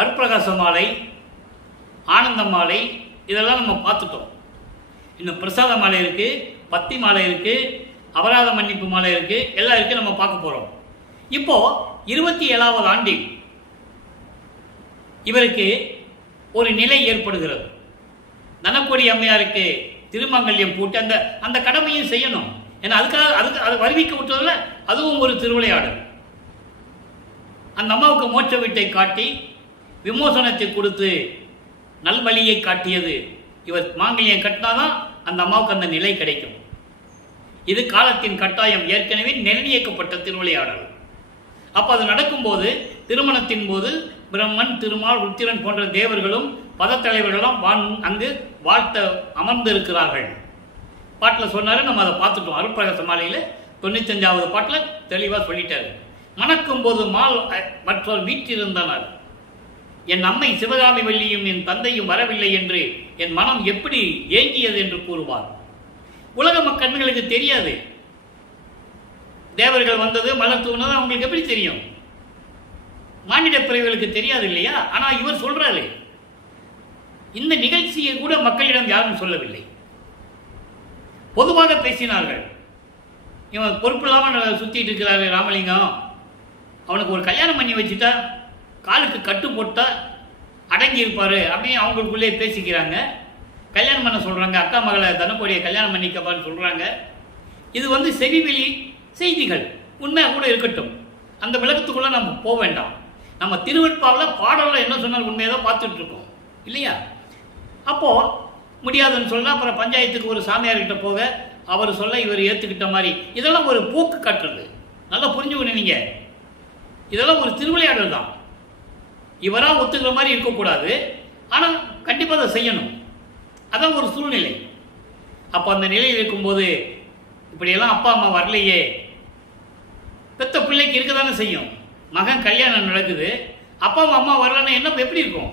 அருட்பிரகாச மாலை, ஆனந்த மாலை இதெல்லாம் நம்ம பார்த்துட்டோம். இன்னும் பிரசாத மாலை இருக்கு, பத்தி மாலை இருக்கு, அபராத மன்னிப்பு மாலை இருக்கு, எல்லாம் இருக்கு, நம்ம பார்க்க போறோம். இப்போ 27வது ஆண்டில் இவருக்கு ஒரு நிலை ஏற்படுகிறது. தனக்கொடி அம்மையாருக்கு திருமங்கல்யம் பூட்டி அந்த கடமையும் செய்யணும். ஏன்னா அதுக்கு அதை வருவிக்க விட்டதில்ல, அதுவும் ஒரு திருவிளையாடல். அந்த அம்மாவுக்கு மோட்ச வீட்டை காட்டி விமோசனத்தை கொடுத்து நல்வழியை காட்டியது. இவர் மாங்கல்யம் கட்டினாதான் அந்த அம்மாவுக்கு அந்த நிலை கிடைக்கும். இது காலத்தின் கட்டாயம், ஏற்கனவே நிர்ணயிக்கப்பட்ட திருவிளையாடல். அப்போ அது நடக்கும்போது, திருமணத்தின் போது பிரம்மன், திருமால், ருத்திரன் போன்ற தேவர்களும் பதத்தலைவர்களும் அங்கு வாழ்த்த அமர்ந்து இருக்கிறார்கள். பாட்டில் சொன்னாரு, நம்ம அதை பார்த்துட்டோம். அருட்பிரகாச மாலையில் 95வது பாட்டில் தெளிவாக சொல்லிட்டாரு. மணக்கும் போது மால் மற்றொரு வீட்டிருந்தனர், என் அம்மை சிவகாமி வள்ளியும் என் தந்தையும் வரவில்லை என்று என் மனம் எப்படி ஏங்கியது என்று கூறுவார். உலக மக்களுக்கு தெரியாது, தேவர்கள் வந்தது மலர் தூணது அவங்களுக்கு எப்படி தெரியும்? மானிட பிறவிகளுக்கு தெரியாது இல்லையா? ஆனால் இவர் சொல்றாரு, இந்த நிகழ்ச்சியை கூட மக்களிடம் யாரும் சொல்லவில்லை, பொதுவாக பேசினார்கள். இவன் பொறுப்பு இல்லாமல் சுத்திட்டு இருக்கிறாரு ராமலிங்கம், அவனுக்கு ஒரு கல்யாணம் பண்ணி வச்சுட்டா, காலுக்கு கட்டு போட்டா அடங்கி இருப்பாரு அப்படின்னு அவங்களுக்குள்ளே பேசிக்கிறாங்க. கல்யாணம் பண்ண சொல்றாங்க, அக்கா மகளை தனக்கோடியை கல்யாணம் பண்ணிக்கப்பான்னு சொல்றாங்க. இது செவிவெளி செய்திகள், உண்மை கூட இருக்கட்டும், அந்த விளக்கத்துக்குள்ள நம்ம போக வேண்டாம். நம்ம திருவெட்பாவில் பாடலில் என்ன சொன்னால் உண்மையை தான் பார்த்துட்டு இருக்கோம் இல்லையா? அப்போ முடியாதுன்னு சொன்னா அப்புறம் பஞ்சாயத்துக்கு ஒரு சாமியார்கிட்ட போக அவர் சொல்ல இவர் ஏற்றுக்கிட்ட மாதிரி, இதெல்லாம் ஒரு போக்கு காட்டுறது. நல்லா புரிஞ்சுக்கணும் நீங்க, இதெல்லாம் ஒரு திருவிளையாடல் தான். இவராக ஒத்துக்கிற மாதிரி இருக்கக்கூடாது, ஆனால் கண்டிப்பாக அதை செய்யணும். அதான் ஒரு சூழ்நிலை. அப்போ அந்த நிலையில் இருக்கும்போது இப்படியெல்லாம் அப்பா அம்மா வரலையே, பெத்த பிள்ளைக்கு இருக்க தானே செய்யும். மகன் கல்யாணம் நடக்குது, அப்பா அம்மா வரலன்னா என்ன எப்படி இருக்கும்?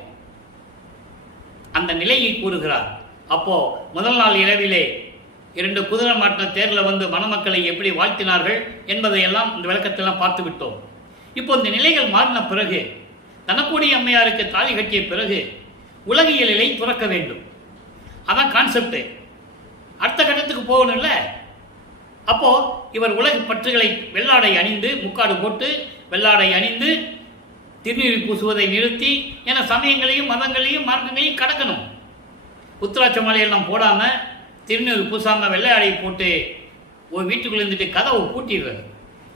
அந்த நிலையை கூறுகிறார். அப்போ முதல் நாள் இரவிலே 2 குதிரை மாட்டின தேரில் மணமக்களை எப்படி வாழ்த்தினார்கள் என்பதையெல்லாம் இந்த விளக்கத்தெல்லாம் பார்த்து விட்டோம். இப்போ இந்த நிலைகள் மாறின பிறகு, தனக்கோடி அம்மையாருக்கு தாலி கட்டிய பிறகு உலகியலை துறக்க வேண்டும். அதான் கான்செப்ட். அடுத்த கட்டத்துக்கு போகணும்ல. அப்போ இவர் உலக பற்றுகளை வெள்ளாடை அணிந்து, முக்காடு போட்டு வெள்ளாடை அணிந்து திருநீர் பூசுவதை நிறுத்தி, ஏன்னா சமயங்களையும் மதங்களையும் மார்க்கங்களையும் கடக்கணும். உத்திராட்ச மாலையெல்லாம் போடாம திருநீர் பூசாம வெள்ளை ஆடையை போட்டு ஒரு வீட்டுக்குள்ள இருந்துட்டு கதவை பூட்டிடுறது.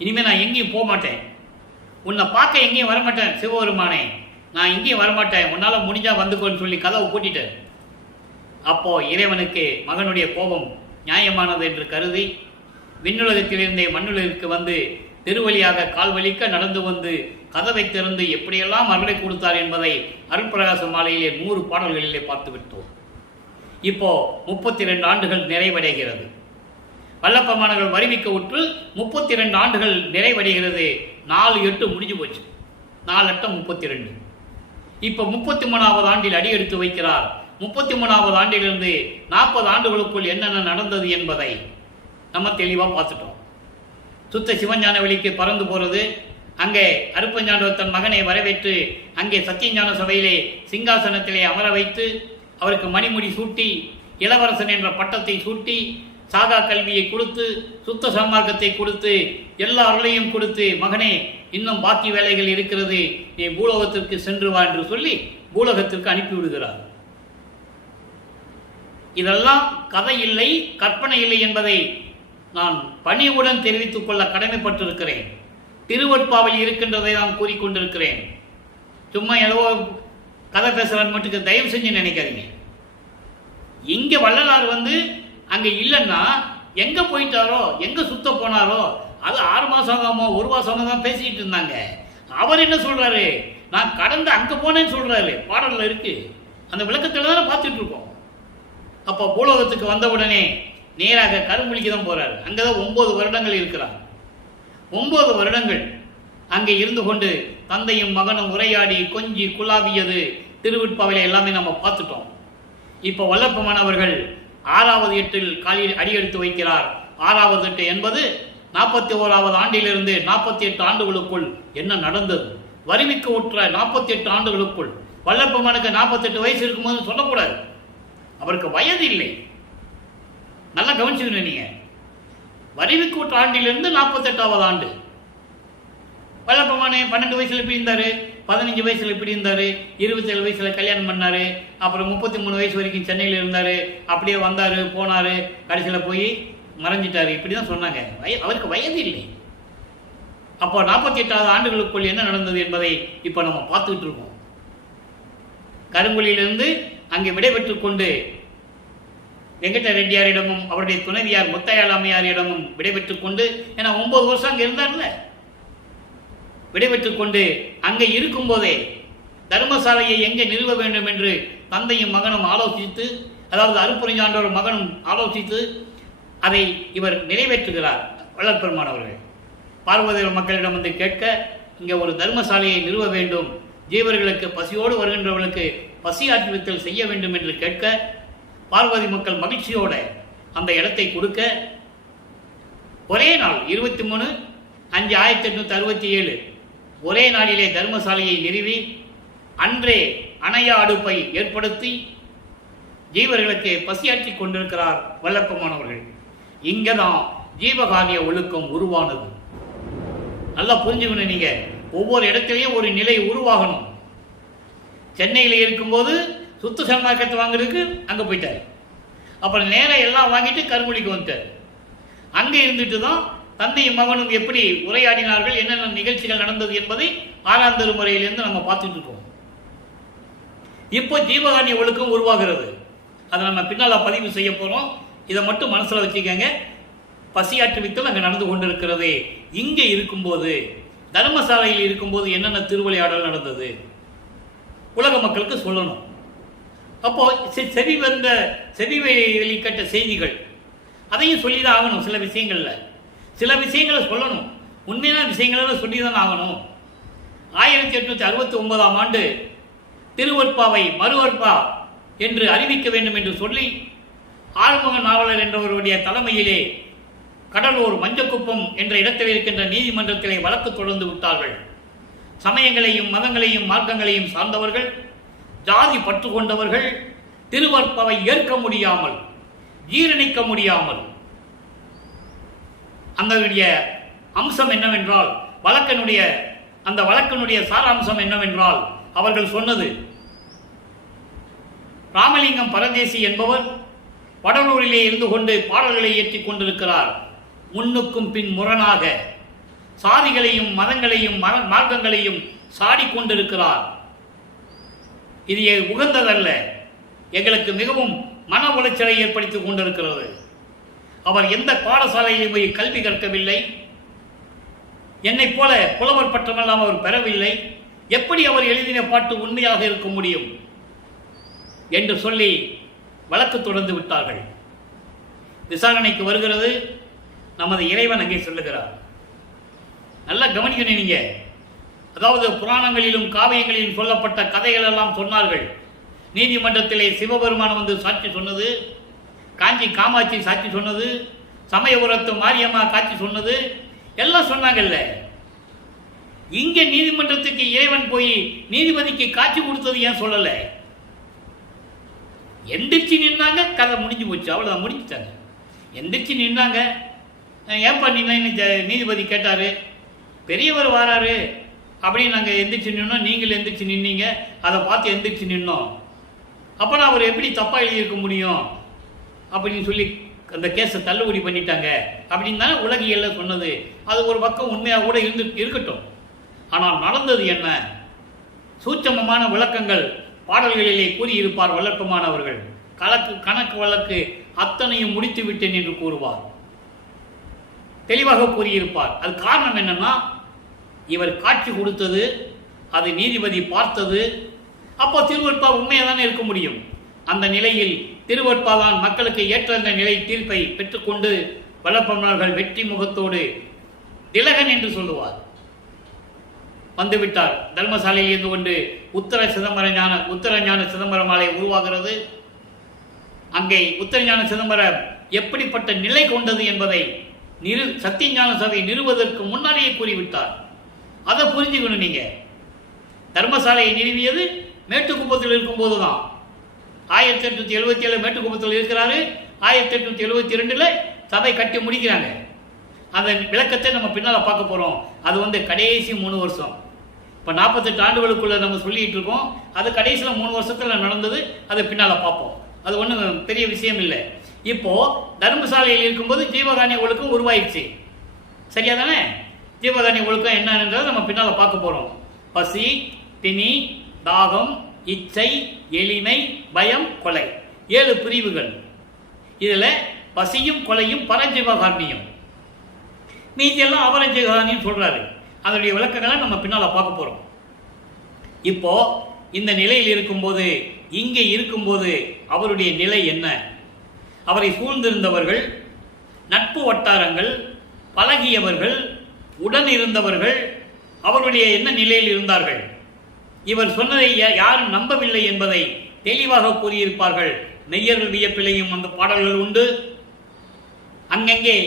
இனிமேல் நான் எங்கேயும் போக மாட்டேன், உன்னை பார்க்க எங்கேயும் வரமாட்டேன் சிவபெருமானே, நான் எங்கேயும் வரமாட்டேன், உன்னால் முடிஞ்சா வந்துக்கோன்னு சொல்லி கதவை பூட்டிட்டேன். அப்போ இறைவனுக்கு மகனுடைய கோபம் நியாயமானது என்று கருதி விண்ணுலகத்திலிருந்தே மண்ணுலகிற்கு வந்து திருவழியாக கால்வலிக்க நடந்து வந்து கதவை திறந்து எப்படியெல்லாம் அருளை கொடுத்தார் என்பதை அருட்பிரகாச மாலையிலே 100 பாடல்களிலே பார்த்து விட்டோம். இப்போ 32 ஆண்டுகள் நிறைவடைகிறது. வல்லப்பமானவர்கள் வருவிக்க உற்று 32 ஆண்டுகள் நிறைவடைகிறது. 4/8 முடிஞ்சு போச்சு. 4/8 32. இப்போ 33வது ஆண்டில் அடியெடுத்து வைக்கிறார். 33வது ஆண்டிலிருந்து 40 ஆண்டுகளுக்குள் என்னென்ன நடந்தது என்பதை நம்ம தெளிவாக பார்த்துட்டோம். சுத்த சிவஞான வெளிக்கு பறந்து போகிறது. அங்கே அருப்பஞாண்டவர் தன் மகனை வரவேற்று அங்கே சத்தியஞான சபையிலே சிங்காசனத்திலே அமர வைத்து அவருக்கு மணிமுடி சூட்டி இளவரசன் என்ற பட்டத்தை சூட்டி சாகா கல்வியை கொடுத்து சுத்த சன்மார்க்கத்தை கொடுத்து எல்லா அருளையும் கொடுத்து, மகனே இன்னும் பாக்கி வேலைகள் இருக்கிறது, நீ பூலோகத்திற்கு சென்று வா என்று சொல்லி பூலோகத்திற்கு அனுப்பிவிடுகிறார். இதெல்லாம் கதை இல்லை, கற்பனை இல்லை என்பதை நான் பணிவுடன் தெரிவித்துக் கொள்ள கடமைப்பட்டிருக்கிறேன். திருவட்பாவில் இருக்கின்றதை நான் கூறிக்கொண்டிருக்கிறேன். சும்மா ஏதோ கதை பேசுறான்னு மட்டும் தயவு செஞ்சு நினைக்காதீங்க. இங்க வள்ளலார் வந்து அங்க இல்லைன்னா எங்க போயிட்டாரோ எங்க சுத்த போனாரோ அது 6 மாசம் 1 மாசம் தான் பேசிட்டு இருந்தாங்க. அவர் என்ன சொல்றாரு, நான் கடந்து அங்க போனேன்னு சொல்றாரு. பாடல்ல இருக்கு. அந்த விளக்கத்துல தானே பார்த்துட்டு இருக்கோம். அப்போ பூலோகத்துக்கு வந்தவுடனே நேராக கரும்புலிக்கு தான் போறாரு. அங்கதான் 9 வருடங்கள் இருக்கிறார். 9 வருடங்கள் அங்கே இருந்து கொண்டு தந்தையும் மகனும் உரையாடி கொஞ்சி குலாவியது திருவிட்பாவில எல்லாமே நம்ம பார்த்துட்டோம். இப்போ வல்லப்பமானவர்கள் 6வது எட்டில் காலில் அடியெடுத்து வைக்கிறார். 6வது எட்டு என்பது 41வது ஆண்டிலிருந்து 48 ஆண்டுகளுக்குள் என்ன நடந்தது, வருவிக்க உற்ற 48 ஆண்டுகளுக்குள். வல்லப்பமானுக்கு 48 வயசு இருக்கும்போது சொல்லக்கூடாது, அவருக்கு வயது இல்லை. நல்லா கவனிச்சுக்கணும் நீங்க. வருவிக்க உற்ற ஆண்டிலிருந்து 48வது ஆண்டு. வல்லப்பமானே 12 வயசுல எப்படி இருந்தாரு, 15 வயசுல எப்படி இருந்தாரு, 27 வயசுல கல்யாணம் பண்ணாரு, அப்புறம் 33 வயசு வரைக்கும் சென்னையில் இருந்தாரு, அப்படியே வந்தாரு போனாரு, கடைசியில் போய் மறைஞ்சிட்டாரு. இப்படிதான் சொன்னாங்க. அவருக்கு வயது இல்லை. அப்போ 48வது ஆண்டுகளுக்குள் என்ன நடந்தது என்பதை இப்போ நம்ம பார்த்துக்கிட்டு இருக்கோம். கருங்குழியிலிருந்து அங்கே விடைபெற்றுக் கொண்டு வெங்கட ரெட்டியாரிடமும் அவருடைய துணைவியார் முத்தையாளாமையாரிடமும் விடைபெற்றுக் கொண்டு, ஏன்னா 9 வருஷம் அங்கே இருந்தார்ல, விடைபெற்றுக் கொண்டு அங்கே இருக்கும்போதே தர்மசாலையை எங்கே நிறுவ வேண்டும் என்று தந்தையும் மகனும் ஆலோசித்து, அதாவது அருப்புரைஞாண்டவர் மகனும் ஆலோசித்து அதை இவர் நிறைவேற்றுகிறார். வள்ளற்பெருமானவர்கள் பார்வதி மக்களிடம் வந்து கேட்க, இங்கே ஒரு தர்மசாலையை நிறுவ வேண்டும், ஜீவர்களுக்கு பசியோடு வருகின்றவர்களுக்கு பசி ஆற்றுவித்தல் செய்ய வேண்டும் என்று கேட்க, பார்வதி மக்கள் மகிழ்ச்சியோட அந்த இடத்தை கொடுக்க, ஒரே நாள் 23/5/1867 ஒரே நாளிலே தர்மசாலையை நிறுவி அன்றே அணையா அடுப்பை ஏற்படுத்தி ஜீவர்களுக்கு பசியாற்றி கொண்டிருக்கிறார் வல்லப்பமானவர்கள். இங்கதான் ஜீவகாரிய ஒழுக்கம் உருவானது. நல்லா புரிஞ்சுக்கணும். நீங்க ஒவ்வொரு இடத்திலையும் ஒரு நிலை உருவாகணும். சென்னையில் இருக்கும்போது சுத்த சன்மார்க்கத்தை வாங்குறதுக்கு அங்கே போயிட்டார். அப்புறம் நேரம் எல்லாம் வாங்கிட்டு கருங்குழிக்கு வந்துட்டார். அங்கே இருந்துட்டு தான் தந்தையும் மகனும் எப்படி உரையாடினார்கள், என்னென்ன நிகழ்ச்சிகள் நடந்தது என்பதை 6ஆம் திருமுறையிலிருந்து நம்ம பார்த்துட்டு இருக்கோம். இப்போ ஜீவகாரிய ஒழுக்கம் உருவாகிறது. அதை நம்ம பின்னால் பதிவு செய்ய போகிறோம். இதை மட்டும் மனசில் வச்சுக்கோங்க. பசியாற்றுவித்தல் அங்கே நடந்து கொண்டிருக்கிறது. இங்கே இருக்கும்போது, தர்மசாலையில் இருக்கும்போது என்னென்ன திருவிளையாடல் நடந்தது உலக மக்களுக்கு சொல்லணும். அப்போ செவி வெளிக்கட்ட செய்திகள் அதையும் சொல்லி தான் ஆகணும். சில விஷயங்களை சொல்லணும். உண்மையான விஷயங்களை சொல்லி தான் ஆகணும். 1869ஆம் ஆண்டு திருவற்பாவை மறுவற்பா என்று அறிவிக்க வேண்டும் என்று சொல்லி ஆறுமுக நாவலர் என்றவருடைய தலைமையிலே கடலூர் மஞ்சக்குப்பம் என்ற இடத்தில் இருக்கின்ற நீதிமன்றத்திலே வழக்கு தொடர்ந்து விட்டார்கள். சமயங்களையும் மதங்களையும் மார்க்கங்களையும் சார்ந்தவர்கள், ஜாதி பற்று கொண்டவர்கள் திருவற்பாவை ஏற்க முடியாமல், ஜீரணிக்க முடியாமல், அந்த அம்சம் என்னவென்றால், அந்த வழக்கினுடைய சாராம்சம் என்னவென்றால், அவர்கள் சொன்னது, ராமலிங்கம் பரதேசி என்பவர் வடலூரிலே இருந்து கொண்டு பாடல்களை ஏற்றிக் கொண்டிருக்கிறார். முன்னுக்கும் பின் முரணாக சாதிகளையும் மதங்களையும் மார்க்கங்களையும் சாடிக்கொண்டிருக்கிறார். இது உகந்ததல்ல, எங்களுக்கு மிகவும் மன உளைச்சலை ஏற்படுத்திக் கொண்டிருக்கிறது. அவர் எந்த பாடசாலையிலும் போய் கல்வி கற்கவில்லை, என்னைப் போல புலவர் பட்டமெல்லாம் அவர் பெறவில்லை, எப்படி அவர் எழுதின பாட்டு உண்மையாக இருக்க முடியும் என்று சொல்லி வழக்கு தொடர்ந்து விட்டார்கள். விசாரணைக்கு வருகிறது. நமது இறைவன் அங்கே சொல்லுகிறார். நல்லா கவனிக்கணும் நீங்க. அதாவது புராணங்களிலும் காவியங்களிலும் சொல்லப்பட்ட கதைகள் எல்லாம் சொன்னார்கள். நீதிமன்றத்திலே சிவபெருமான் வந்து சாட்சி சொன்னது, காஞ்சி காமாட்சி சாட்சி சொன்னது, சமயபுரத்து மாரியம்மா காட்சி சொன்னது, எல்லாம் சொன்னாங்கல்ல. இங்கே நீதிமன்றத்துக்கு இறைவன் போய் நீதிபதிக்கு காட்சி கொடுத்தது ஏன் சொல்லலை? எந்திரிச்சு நின்னாங்க, கதை முடிஞ்சு போச்சு, அவ்வளோதான், முடிஞ்சுட்டாங்க. எந்திரிச்சு நின்னாங்க. ஏன்பா நின்னு நீதிபதி கேட்டார். பெரியவர் வாராரு அப்படின்னு நாங்கள் எந்திரிச்சு நின்னோம், நீங்கள் எந்திரிச்சு நின்னீங்க, அதை பார்த்து எந்திரிச்சு நின்னோம். அப்போனா அவர் எப்படி தப்பாக எழுதியிருக்க முடியும் அப்படின்னு சொல்லி அந்த கேஸை தள்ளுபடி பண்ணிட்டாங்க அப்படின்னு தானே உலகியல்ல சொன்னது. அது ஒரு பக்கம் உண்மையாக கூட இருக்கட்டும். ஆனால் நடந்தது என்ன? சூட்சமமான விளக்கங்கள் பாடல்களிலே கூறியிருப்பார் வல்லற்பமானவர்கள். கணக்கு வழக்கு அத்தனையும் முடித்து விட்டேன் என்று கூறுவார், தெளிவாக கூறியிருப்பார். அது காரணம் என்னன்னா, இவர் காட்சி கொடுத்தது, அது நீதிபதி பார்த்தது. அப்போ திருவற்பா உண்மையாக தானே இருக்க முடியும். அந்த நிலையில் திருவற்பா தான் மக்களுக்கு ஏற்ற அந்த நிலை தீர்ப்பை பெற்றுக்கொண்டு வல்லற்பமானவர்கள் வெற்றி முகத்தோடு திலகன் என்று சொல்லுவார் வந்துவிட்டார். தர்மசாலையில் இருந்து கொண்டு உத்தரஞான சிதம்பரம் ஆலை உருவாகிறது. அங்கே உத்தரஞான சிதம்பரம் எப்படிப்பட்ட நிலை கொண்டது என்பதை சத்தியஞான சபை நிறுவதற்கு முன்னாலேயே கூறிவிட்டார். அதை புரிஞ்சுக்கணும் நீங்க. தர்மசாலையை நிறுவியது மேட்டுக்குப்பத்தில் இருக்கும்போது தான். 1877 மேட்டுக்குப்பத்தில் இருக்கிறாரு. 1872 சபை கட்டி முடிக்கிறாங்க. அந்த விளக்கத்தை நம்ம பின்னால் பார்க்க போகிறோம். அது கடைசி 3 வருஷம். இப்போ 48 ஆண்டுகளுக்குள்ள நம்ம சொல்லிட்டு இருக்கோம். அது கடைசியில் 3 வருஷத்தில் நடந்தது. அதை பின்னால் பார்ப்போம். அது ஒன்றும் பெரிய விஷயம் இல்லை. இப்போ தர்மசாலையில் இருக்கும்போது ஜீவகாருண்ய ஒழுக்கம் உருவாயிடுச்சு. சரியா தானே? ஜீவகாருண்ய ஒழுக்கம் என்னன்றதை நம்ம பின்னால் பார்க்க போகிறோம். பசி, பிணி, தாகம், இச்சை, எளிமை, பயம், கொலை, 7 பிரிவுகள். இதில் பசியும் கொலையும் பரஜீவகாருண்யம், மீதியெல்லாம் அபரஜீவகாருண்யம் சொல்றாரு. அதனுடைய விளக்கங்களை நம்ம பின்னால் பார்க்க போகிறோம். இப்போ இந்த நிலையில் இருக்கும்போது, இங்கே இருக்கும்போது அவருடைய நிலை என்ன? அவரை சூழ்ந்திருந்தவர்கள், நட்பு வட்டாரங்கள், பழகியவர்கள், உடன் இருந்தவர்கள் அவருடைய என்ன நிலையில் இருந்தார்கள்? இவர் சொன்னதை யாரும் நம்பவில்லை என்பதை தெளிவாக கூறியிருப்பார்கள். நெய்யர்கள் வியப்பிலையும் அந்த பாடல்கள் உண்டு. அங்கங்கே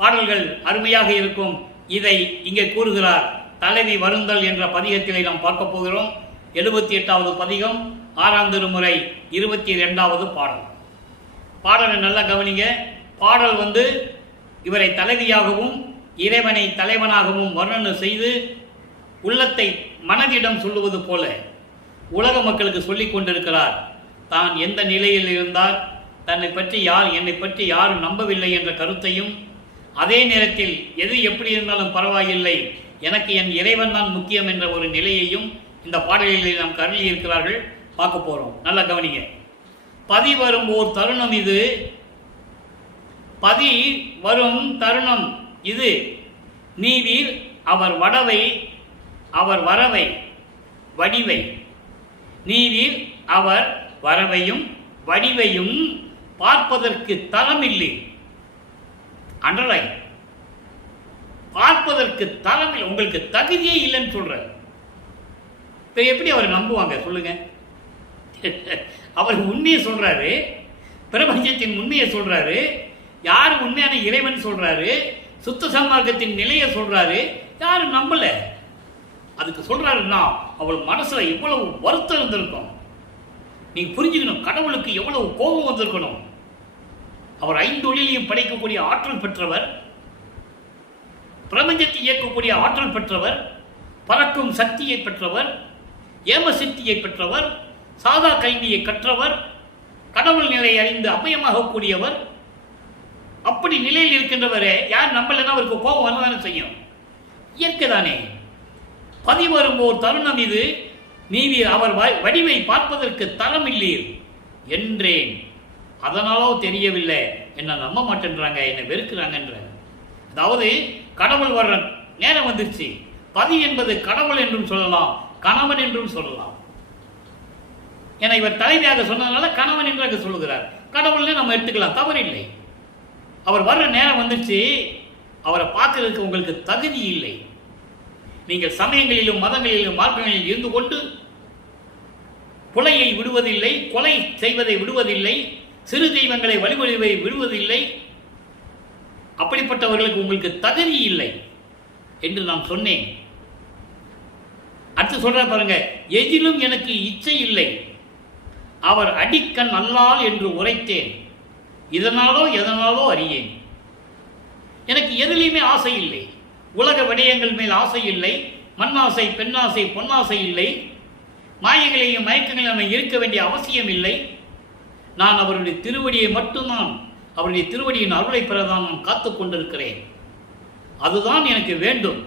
பாடல்கள் அருமையாக இருக்கும். இதை இங்கே கூறுகிறார். தலைவி வருந்தல் என்ற பதிகத்திலே நாம் பார்க்க போகிறோம். 78வது பதிகம், 6ஆம் திருமுறை, 22வது பாடல். பாடலை நல்லா கவனிங்க. பாடல் இவரை தலைவியாகவும் இறைவனை தலைவனாகவும் வர்ணனை செய்து உள்ளத்தை மனதிடம் சொல்லுவது போல உலக மக்களுக்கு சொல்லிக் கொண்டிருக்கிறார். தான் எந்த நிலையில் இருந்தார், என்னை பற்றி யாரும் நம்பவில்லை என்ற கருத்தையும், அதே நேரத்தில் எது எப்படி இருந்தாலும் பரவாயில்லை, எனக்கு என் இறைவன் தான் முக்கியம் என்ற ஒரு நிலையையும் இந்த பாடலில் நாம் கருளி இருக்கிறார்கள். பார்க்க போறோம். நல்லா கவனிங்க. பதி வரும் ஓர் தருணம் இது, பதி வரும் தருணம் இது, நீவீர் அவர் வரவை வடிவை, நீவீர் அவர் வரவையும் வடிவையும் பார்ப்பதற்கு தரமில்லை. அண்டர்லைன். பார்ப்பதற்கு தரமில்லை, உங்களுக்கு தகுதியே இல்லைன்னு சொல்ற. எப்படி அவரை நம்புவாங்க சொல்லுங்க? அவர் உண்மையை சொல்றாரு, பிரபஞ்சத்தின் உண்மையை சொல்றாரு, யாரு உண்மையான இறைவன் சொல்றாரு, சுத்த சன்மார்க்கத்தின் நிலையை சொல்றாரு. யாரும் நம்பல. அதுக்கு சொல்றாருன்னா அவள் மனசுல எவ்வளவு வருத்தம் இருந்திருக்கும். நீங்க புரிஞ்சுக்கணும். கடவுளுக்கு எவ்வளவு கோபம் வந்திருக்கணும். அவர் 5 ஒளியையும் படைக்கக்கூடிய ஆற்றல் பெற்றவர், பிரபஞ்சத்தை இயக்கக்கூடிய ஆற்றல் பெற்றவர், பறக்கும் சக்தியை பெற்றவர், ஏம சக்தியை பெற்றவர், சாதா கல்வியை கற்றவர், கடவுள் நிலை அறிந்து அபயமாக கூடியவர். அப்படி நிலையில் இருக்கின்றவரே யார் நம்பலன்னா அவருக்கு கோபம் வரதானே செய்யும். இயற்கை தானே. பதி வரும்போர் தருணம் இது, நீவீர் அவர் வடிவை பார்ப்பதற்கு தரமில்லீர் என்றேன். அதனாலோ தெரியவில்லை, என்ன நம்ப மாட்டேன்றாங்க, என்னை வெறுக்கிறாங்கன்ற. அதாவது கடவுள் வர்ற நேரம் வந்துருச்சு. பதி என்பது கடவுள் என்றும் சொல்லலாம், கணவன் என்றும் சொல்லலாம். ஏன்னா இவர் தலைவியாக சொன்னதுனால கணவன் என்று சொல்லுகிறார். கடவுள்னு நம்ம எடுத்துக்கலாம், தவறில்லை. அவர் வர்ற நேரம் வந்துருச்சு. அவரை பார்க்கறதுக்கு உங்களுக்கு தகுதி இல்லை. நீங்கள் சமயங்களிலும் மதங்களிலும் மார்க்கங்களிலும் இருந்து கொண்டு புலையை விடுவதில்லை, கொலை செய்வதை விடுவதில்லை, சிறு தெய்வங்களை வழிபடுவதை விடுவதில்லை. அப்படிப்பட்டவர்களுக்கு உங்களுக்கு தகுதி இல்லை என்று நான் சொன்னேன். அடுத்து சொல்ற பாருங்க, எதிலும் எனக்கு இச்சை இல்லை, அவர் அடிக்கண் அல்லால் என்று உரைத்தேன், இதனாலோ எதனாலோ அறியேன். எனக்கு எதிலையுமே ஆசை இல்லை. உலக விடயங்கள் மேல் ஆசை இல்லை. மண்ணாசை, பெண்ணாசை, பொன்னாசை இல்லை. மாயங்களையும் மயக்கங்களையும் நம்ம இருக்க வேண்டிய அவசியம் இல்லை. நான் அவருடைய திருவடியை மட்டும்தான், அவருடைய திருவடியின் அருளை பெறதான் நான் காத்து கொண்டிருக்கிறேன். அதுதான் எனக்கு வேண்டும்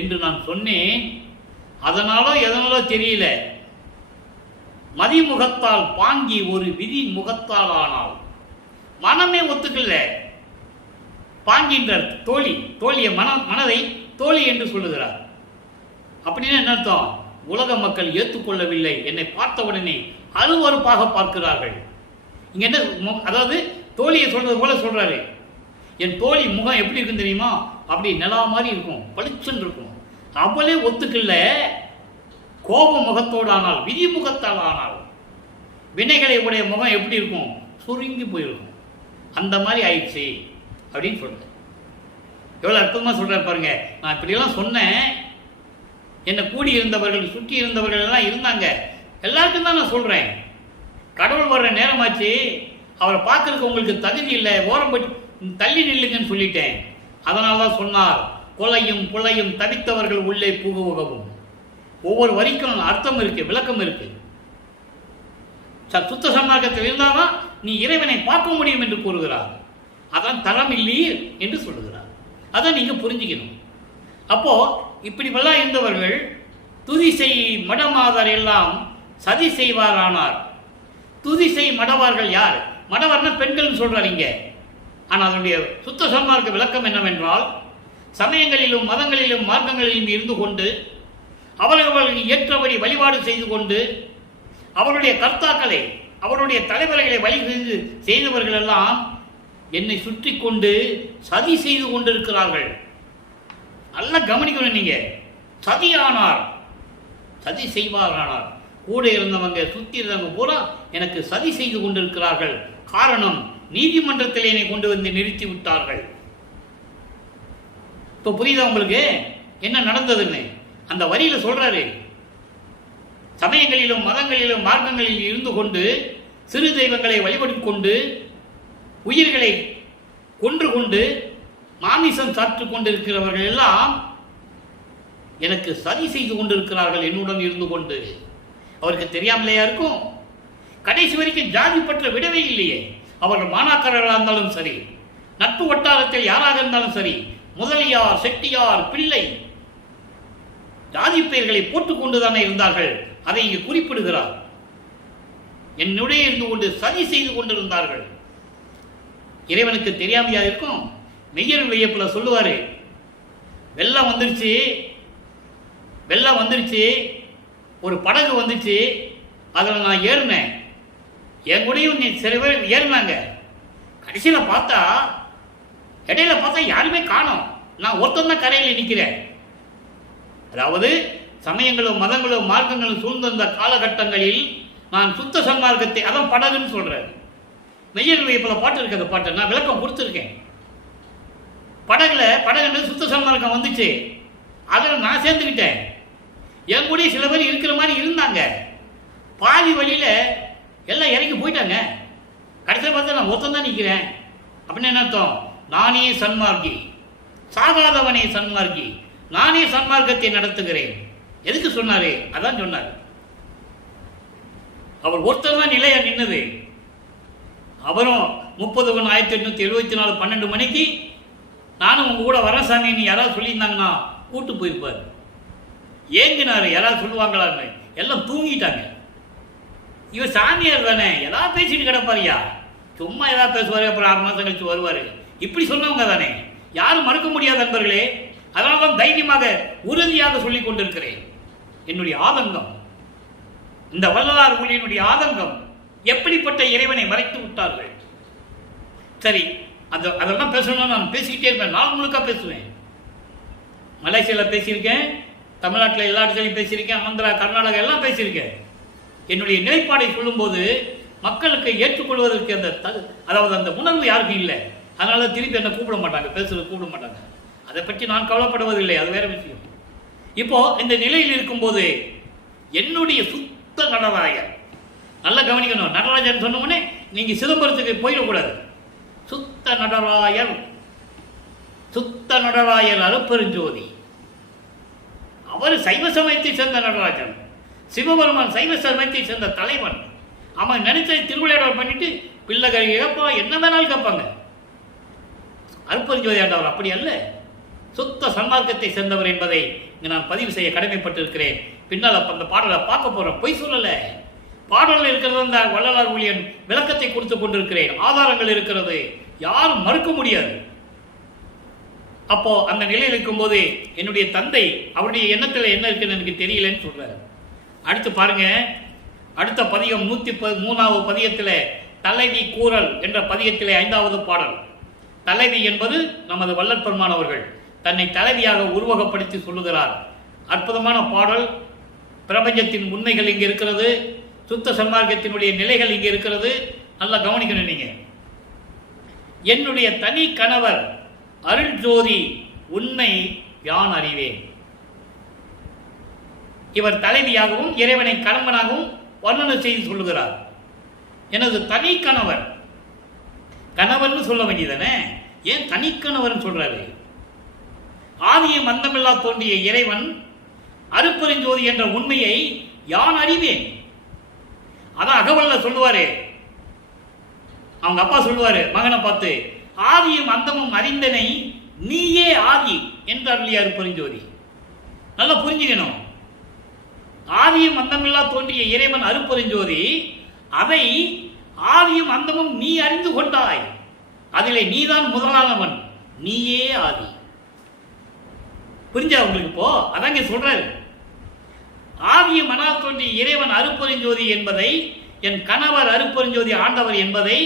என்று நான் சொன்னேன். அதனாலோ எதனாலோ தெரியல, மதிமுகத்தால் பாங்கி ஒரு விதி முகத்தால் ஆனால் மனமே ஒத்துக்கல. பாங்கின்ற தோழி, தோழிய மனதை தோழி என்று சொல்லுகிறார். அப்படின்னு என்ன அர்த்தம்? உலக மக்கள் ஏற்றுக்கொள்ளவில்லை. என்னை பார்த்தவுடனே அருவருப்பாக பார்க்கிறார்கள். இங்க என்ன, அதாவது தோழியை சொல்றது போல சொல்றாரு. என் தோழி முகம் எப்படி இருக்குன்னு தெரியுமா? அப்படி நிலா மாதிரி இருக்கும், பளிச்சுன்னு இருக்கும். அவளே ஒத்துக்கல. கோப முகத்தோடு ஆனால், விதி முகத்தால் ஆனால், வினைகளை உடைய முகம் எப்படி இருக்கும்? சுருங்கி போயிருக்கும். அந்த மாதிரி ஆயிடுச்சு அப்படின்னு சொல்றேன். எவ்வளோ அற்புதமாக சொல்கிறார் பாருங்க. நான் இப்படியெல்லாம் சொன்னேன். என்னை கூடி இருந்தவர்கள், சுற்றி இருந்தவர்கள் எல்லாம் இருந்தாங்க. எல்லாருக்கும் தான் நான் சொல்கிறேன். கடவுள் வர்ற நேரமாச்சு, அவரை பார்க்கறதுக்கு உங்களுக்கு தகுதி இல்லை, ஓரம் போய் தள்ளி நில்லுங்கன்னு சொல்லிட்டேன். அதனால தான் சொன்னார், கொலையும் புலையும் தவித்தவர்கள் உள்ளே புகுவகவும். ஒவ்வொரு வரிக்கும் அர்த்தம் இருக்கு, விளக்கம் இருக்கு. சுத்த சமார்க்கத்தில் இருந்தால்தான் நீ இறைவனை பார்க்க முடியும் என்று கூறுகிறார். அதான் தரம் இல்லீர் என்று சொல்லுகிறார். அதை நீங்க புரிஞ்சுக்கணும். அப்போ இப்படிவெல்லாம் இருந்தவர்கள் துதிசை மடமாதர் எல்லாம் சதி செய்வாரானார். துதிசை மடவார்கள் யார்? மடவர்னா பெண்கள் சொல்றாரு இங்க. ஆனால் அதனுடைய சுத்த சன்மார்க்க விளக்கம் என்னவென்றால், சமயங்களிலும் மதங்களிலும் மார்க்கங்களிலும் இருந்து கொண்டு அவர்களுக்கு ஏற்றபடி வழிபாடு செய்து கொண்டு அவருடைய கர்த்தாக்களை, அவருடைய தலைவர்களை வழி செய்தவர்கள் எல்லாம் என்னை சுற்றி கொண்டு சதி செய்து கொண்டிருக்கிறார்கள். நல்லா கவனிக்கணும் நீங்க. சதியானார், சதி செய்வாரானார். கூட இருந்தவங்க, சுற்றி இருந்தவங்க பூரா எனக்கு சதி செய்து கொண்டிருக்கிறார்கள். காரணம், நீதிமன்றத்தில் என்னை கொண்டு வந்து நிறுத்தி விட்டார்கள். இப்போ புரியுதா உங்களுக்கு என்ன நடந்ததுன்னு? அந்த வரியில சொல்றாரு, சமயங்களிலும் மதங்களிலும் மார்க்கங்களில் இருந்து கொண்டு சிறு தெய்வங்களை வழிபட்டு கொண்டு உயிர்களை கொன்று கொண்டு மாமிசம் சாற்று கொண்டிருக்கிறவர்கள் எல்லாம் எனக்கு சதி செய்து கொண்டிருக்கிறார்கள் என்னுடன் இருந்து கொண்டு. அவருக்கு தெரியாமலையா இருக்கும்? கடைசி வரைக்கும் ஜாதி பற்ற விடவே இல்லையே. அவர்கள் மாணாக்கர்களாக இருந்தாலும் சரி, நட்பு வட்டாரத்தில் யாராக இருந்தாலும் சரி, முதலியார், செட்டியார், பிள்ளை, ஜாதி பெயர்களை போட்டுக்கொண்டுதானே இருந்தார்கள். அதை இங்கு குறிப்பிடுகிறார். என்னுடைய இருந்து கொண்டு சதி செய்து கொண்டிருந்தார்கள். இறைவனுக்கு தெரியாமையா இருக்கும்? மெய்யர் வியப்புல சொல்லுவாரு, வெள்ளம் வந்துருச்சு, வெள்ளம் வந்துருச்சு, ஒரு படகு வந்துச்சு, அதில் நான் ஏறினேன், என் கூடயும் சில பேர் ஏறினாங்க. கடைசியில் பார்த்தா, இடையில பார்த்தா யாருமே காணோம், நான் ஒருத்தன் தான் கரையில் நிற்கிறேன். அதாவது சமயங்களும் மதங்களும் மார்க்கங்களும் சூழ்ந்த காலகட்டங்களில் நான் சுத்த சன்மார்க்கத்தை, அதான் படகுன்னு சொல்றேன். மெய்யர் வியப்புல பாட்டு இருக்கு, அந்த பாட்டை நான் விளக்கம் கொடுத்துருக்கேன். படகுல சுத்த சன்மார்க்கம் வந்துச்சு, அதில் நான் சேர்ந்துக்கிட்டேன். என் கூட சில பேர் இருக்கிற மாதிரி இருந்தாங்க. பாதி வழியில எல்லாம் இறங்கி போயிட்டாங்க. கடைசியில் பார்த்தா நான் ஒருத்தன் தான் நிற்கிறேன். அப்படின்னு என்ன அர்த்தம்? நானே சன்மார்க்கி, சாகாதவனே சன்மார்க்கி, நானே சன்மார்க்கத்தை நடத்துகிறேன். எதுக்கு சொன்னாரு? அதான் சொன்னார். அவர் ஒருத்தர் தான் நிலையா நின்னது. அவரும் 30/1874 12 மணிக்கு நானும் உங்க கூட வரேன் சாமின்னு யாராவது சொல்லியிருந்தாங்கன்னா கூட்டு போயிருப்பார். ஏங்கினாரு, யாராவது சொல்லுவாங்களான்னு. எல்லாம் தூங்கிட்டாங்க. இவர் சாமியார் தானே, எல்லாம் பேசிட்டு கிடப்பாரியா, சும்மா ஏதாவது பேசுவார், அப்புறம் 6 மாதம் கழிச்சு வருவார். இப்படி சொன்னவங்க தானே, யாரும் மறுக்க முடியாத நண்பர்களே. அதனால தான் தைரியமாக உறுதியாக சொல்லிக் கொண்டிருக்கிறேன். என்னுடைய ஆதங்கம், இந்த வள்ளலார் ஊழியனுடைய ஆதங்கம், எப்படிப்பட்ட இறைவனை மறைத்து விட்டார்கள். சரி, அதெல்லாம் பேசணும்னா நான் பேசிக்கிட்டே இருப்பேன், நாள் முழுக்க பேசுவேன். மலேசியாவில் பேசியிருக்கேன், தமிழ்நாட்டில் எல்லா இடத்துலையும் பேசியிருக்கேன், ஆந்திரா, கர்நாடகா எல்லாம் பேசியிருக்கேன். என்னுடைய நிலைப்பாடை சொல்லும்போது மக்களுக்கு ஏற்றுக்கொள்வதற்கு அதாவது அந்த உணர்வு யாருக்கும் இல்லை. அதனால திருப்பி என்னை கூப்பிட மாட்டாங்க, பேசுறது கூப்பிட மாட்டாங்க. அதை பற்றி நான் கவலைப்படுவதில்லை, அது வேற விஷயம். இப்போ இந்த நிலையில் இருக்கும்போது என்னுடைய சுத்த நடராயர், நல்லா கவனிக்கணும். நடராஜன் சொன்ன உடனே நீங்க சிதம்பரத்துக்கு போயிடக்கூடாது. சுத்த நடராயர், சுத்த நடராயர் அருப்பெருஞ்சோதி. அவர் சைவ சமயத்தை சேர்ந்த நடராஜன், சிவபெருமான் சைவ சமயத்தை சேர்ந்த தலைவன். அவன் நினைச்ச திருவிளையாடல் பண்ணிட்டு பிள்ளைகள் இழப்பா என்ன வேணாலும் கேட்பாங்க. அருப்பெருஞ்சோதி ஆண்டவர் அப்படி அல்ல, சுத்த சன்மார்க்கத்தை சேர்ந்தவர் என்பதை நான் பதிவு செய்ய கடமைப்பட்டிருக்கிறேன். பின்னால் அந்த பாடலை பார்க்க போறோம். பொய் சொல்லல, பாடலில் இருக்கிறது அந்த வள்ளலார் ஊழியன் விளக்கத்தை கொடுத்து கொண்டிருக்கிறேன். ஆதாரங்கள் இருக்கிறது, யாரும் மறுக்க முடியாது. அப்போ அந்த நிலையில் இருக்கும்போது என்னுடைய தந்தை அவருடைய எண்ணத்தில் என்ன இருக்குன்னு எனக்கு தெரியலன்னு சொல்றாரு. அடுத்து பாருங்க, அடுத்த பதிகம் 113வது பதிகத்தில் தலைவி கூறல் என்ற பதிகத்திலே 5வது பாடல். தலைவி என்பது நமது வள்ளல் பெருமான் அவர்கள் தன்னை தலைவியாக உருவகப்படுத்தி சொல்லுகிறார். அற்புதமான பாடல். பிரபஞ்சத்தின் உண்மைகள் இங்கே இருக்கிறது, சுத்த சன்மார்க்கத்தினுடைய நிலைகள் இங்கே இருக்கிறது. நல்லா கவனிக்கணும் நீங்க. என்னுடைய தனி கணவர் அருள் ஜோதி உண்மை யான் அறிவேன். இவர் தலைவியாகவும் இறைவனை கணவனாகவும் வர்ணனை செய்து சொல்லுகிறார். எனது தனி கணவர், கணவன் சொல்ல வேண்டியதானே, ஏன் தனிக்கணவன் சொல்றாரு? ஆதியும் அந்தமில்லா தோன்றிய இறைவன் அருப்பெருஞ்சோதி என்ற உண்மையை யான் அறிவேன். அதான் அகவல்ல சொல்லுவாரு, அவங்க அப்பா சொல்லுவாரு மகனை பார்த்து, ஆதியும் அந்தமும் அறிந்தனை நீயே ஆதி என்று அருளிய அருப்பெருஞ்சோதி. நல்லா புரிஞ்சுக்கணும். ஆதியும் அந்தமில்லா தோன்றிய இறைவன் அருப்பெருஞ்சோதி, அதை ஆதியும் அந்தமும் நீ அறிந்து கொண்டாய், அதிலே நீதான் முதலானவன், நீயே ஆதி. புரிஞ்சா உங்களுக்கு? இப்போ அதாங்க சொல்றாரு, ஆதியும் மனால் தோன்றிய இறைவன் அருப்பெருஞ்சோதி என்பதை, என் கணவர் அருப்பெருஞ்சோதி ஆண்டவர் என்பதை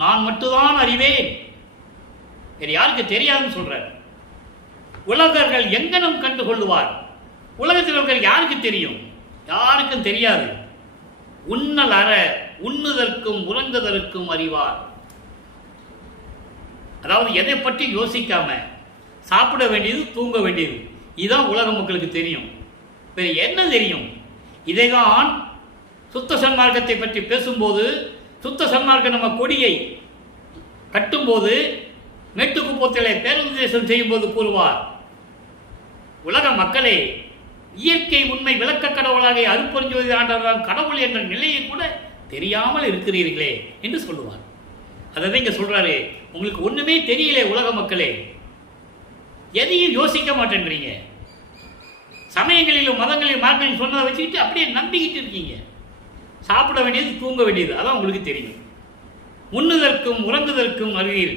நான் மட்டும்தான் அறிவேன், வேறு யாருக்கு தெரியாதுன்னு சொல்றார். உலகர்கள் எங்கனம் கண்டு கொள்ளுவார். உலகத்தில் இருக்கிற யாருக்கு தெரியும்? யாருக்கும் தெரியாது. உண்ணல் அற உண்ணுதற்கும் உறங்குதற்கும் அறிவார். அதாவது எதை பற்றி யோசிக்காம சாப்பிட வேண்டியது, தூங்க வேண்டியது, இதுதான் உலக மக்களுக்கு தெரியும். வேறு என்ன தெரியும்? இதைதான் சுத்த சன்மார்க்கத்தை பற்றி பேசும்போது, சுத்த சன்மார்க்க நம்ம கொடியை கட்டும்போது, மேட்டுக்குப்பத்திலே பேருபதேசம் செய்யும் போது கூறுவார், உலக மக்களே, இயற்கை உண்மை விளக்க கடவுளாக அருப்பெருஞ்சோதி ஆண்டவர்தான் கடவுள் என்ற நிலையை கூட தெரியாமல் இருக்கிறீர்களே என்று சொல்லுவார். அதை இங்க சொல்றாரு, உங்களுக்கு ஒண்ணுமே தெரியல உலக மக்களே, எதையும் யோசிக்க மாட்டேன்றீங்க, சமயங்களிலும் மதங்களிலும் மார்க்கங்களிலும் சொன்னதை வச்சுக்கிட்டு அப்படியே நம்பிக்கிட்டு இருக்கீங்க. சாப்பிட வேண்டியது, தூங்க வேண்டியது, அதான் உங்களுக்கு தெரியும். உண்ணுதற்கும் உறங்குதற்கும் அறிவீர்,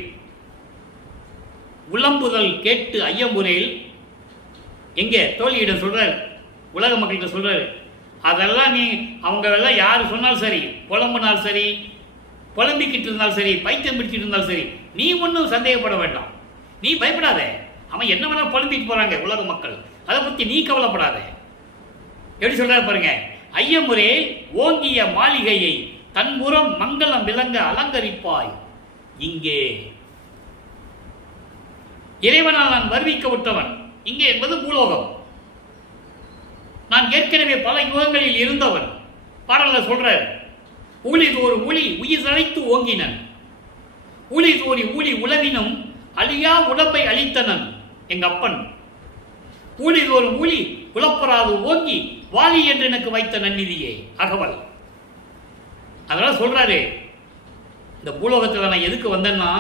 உளம்புதல் கேட்டு ஐயமுறையில் எங்க தோழியிடம் சொல்றாரு, உலக மக்கள்கிட்ட சொல்றாரு. அதெல்லாம் நீ அவங்க எல்லாம் யாரு சொன்னாலும் சரி, புலம்புனாலும் சரி, புலம்பிக்கிட்டு இருந்தாலும் சரி, பைத்தியம் பிடிச்சிட்டு இருந்தாலும் சரி, நீ ஒன்றும் சந்தேகப்பட வேண்டாம், நீ பயப்படாத. அவன் என்ன வேணா புலம்பிட்டு போறாங்க உலக மக்கள், அதை பத்தி நீ கவலைப்படாத. எப்படி சொல்றாரு பாருங்க, ஐயமுறை ஓங்கிய மாளிகையை தன்புறம் மங்களம் விளங்க அலங்கரிப்பாய் இங்கே. இறைவனால் நான் வருவிக்க விட்டவன், இங்கே என்பது பூலோகம். நான் ஏற்கனவே பல யுகங்களில் இருந்தவன். பாடல்ல சொல்ற, ஊழிதோறு ஊழி உயிர் அழைத்து ஓங்கினன், ஊழிதோறி ஊழி உளவினும் அழியா உடம்பை அளித்தனன் எங்க அப்பன். ஊழிதோறு ஊழி உழப்பராது ஓங்கி வாலி என்று எனக்கு வைத்த நன்னிதியே அகவல். அதனால சொல்றாரு, இந்த பூலோகத்தில் நான் எதுக்கு வந்தேன்னா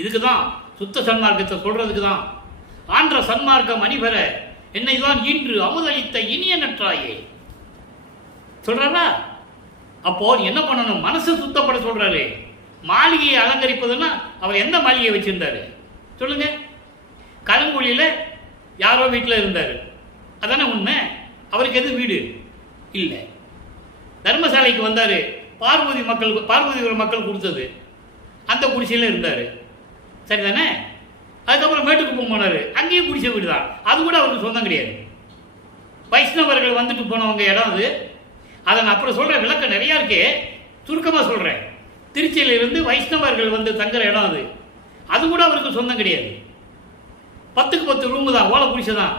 இதுக்குதான், சுத்த சன்மார்க்கத்தை சொல்றதுக்கு தான். ஆன்ற சன்மார்க்கம் அணிபெற என்னை தான் இன்று அமுதளித்த இனிய நற்றாயே சொல்றாரா. அப்போ என்ன பண்ணணும்? மனசு சுத்தப்பட சொல்றாரு. மாளிகையை அலங்கரிப்பதுன்னா அவர் எந்த மாளிகையை வச்சிருந்தாரு சொல்லுங்க? கருங்குழியில் யாரோ வீட்டில் இருந்தார், அதானே உண்மை. அவருக்கு எது வீடு இல்லை. தர்மசாலைக்கு வந்தார், பார்வதிபுரம் மக்கள் கொடுத்தது, அந்த குடிசையில் இருந்தார், சரிதானே? அதுக்கப்புறம் மேட்டுக்குப்பம் போனார், அங்கேயும் குடிசை வீடு தான், அது கூட அவருக்கு சொந்தம் கிடையாது. வைஷ்ணவர்கள் வந்துட்டு போனவங்க இடம் அது. அதை நான் அப்புறம் சொல்கிறேன், விளக்கம் நிறையா இருக்கு, சுருக்கமாக சொல்கிறேன். திருச்சியிலிருந்து வைஷ்ணவர்கள் வந்து தங்குற இடம் அது, அது கூட அவருக்கு சொந்தம் கிடையாது. 10க்கு 10 ரூமு தான், ஓலை குடிசை தான்.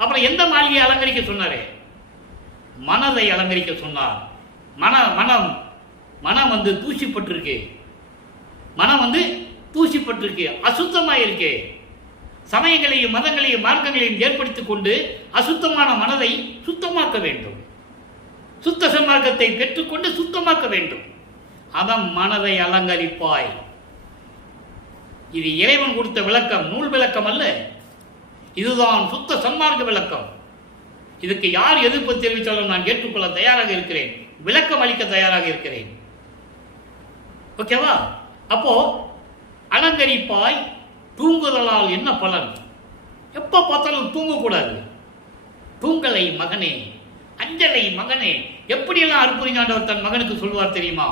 அப்புறம் எந்த மாளிகையை அலங்கரிக்க சொன்னார்? மனதை அலங்கரிக்க சொன்னார். மனம் வந்து தூசிப்பட்டிருக்கு, மனம் வந்து தூசிப்பட்டிருக்கு, அசுத்தமாக இருக்கு. சமயங்களையும் மதங்களையும் மார்க்கங்களையும் ஏற்படுத்திக் கொண்டு அசுத்தமான மனதை சுத்தமாக்க வேண்டும். சுத்த சன்மார்க்கத்தை பெற்றுக்கொண்டு சுத்தமாக்க வேண்டும். அதான் மனதை அலங்கரிப்பாய். இது இறைவன் கொடுத்த விளக்கம், நூல் விளக்கம் அல்ல. இதுதான் சுத்த சன்மார்க்க விளக்கம். இதுக்கு யார் எதிர்ப்பு தெரிவித்தாலும் நான் ஏற்றுக்கொள்ள தயாராக இருக்கிறேன், விளக்கம் அளிக்க தயாராக இருக்கிறேன். ஓகேவா? அப்போ அலங்கரிப்பாய், தூங்குதலால் என்ன பலன்? எப்ப பார்த்தாலும் தூங்கக்கூடாது. தூங்கலை மகனே, அஞ்சலை மகனே, எப்படியெல்லாம் அற்புதஞாண்டவர் தன் மகனுக்கு சொல்வார் தெரியுமா?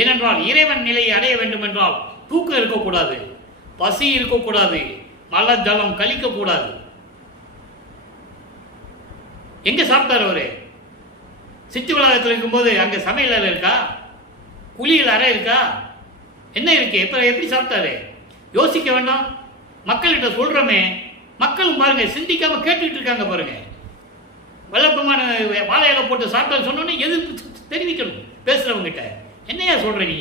ஏனென்றால் இறைவன் நிலையை அடைய வேண்டும் என்றால் தூக்கம் இருக்கக்கூடாது, பசி இருக்கக்கூடாது, மல ஜலம் கழிக்கக்கூடாது. எங்க சாப்பிட்டார் அவரு? சித்தி வளாகத்தில் இருக்கும்போது அங்க சமையல் அறை இருக்கா? குளியல் அறை இருக்கா? என்ன இருக்கு? எப்படி சாப்பிட்டாரு? யோசிக்க வேண்டாம்? மக்கள்கிட்ட சொல்றோமே, மக்களும் பாருங்க சிந்திக்காம கேட்டுக்கிட்டு இருக்காங்க பாருங்க. வல்லப்பமான வாழையில போட்டு சாப்பிட்டான்னு சொன்னோன்னே எதிர்ப்பு தெரிவிக்கணும் பேசுறவங்கிட்ட. என்னையா சொல்ற நீ?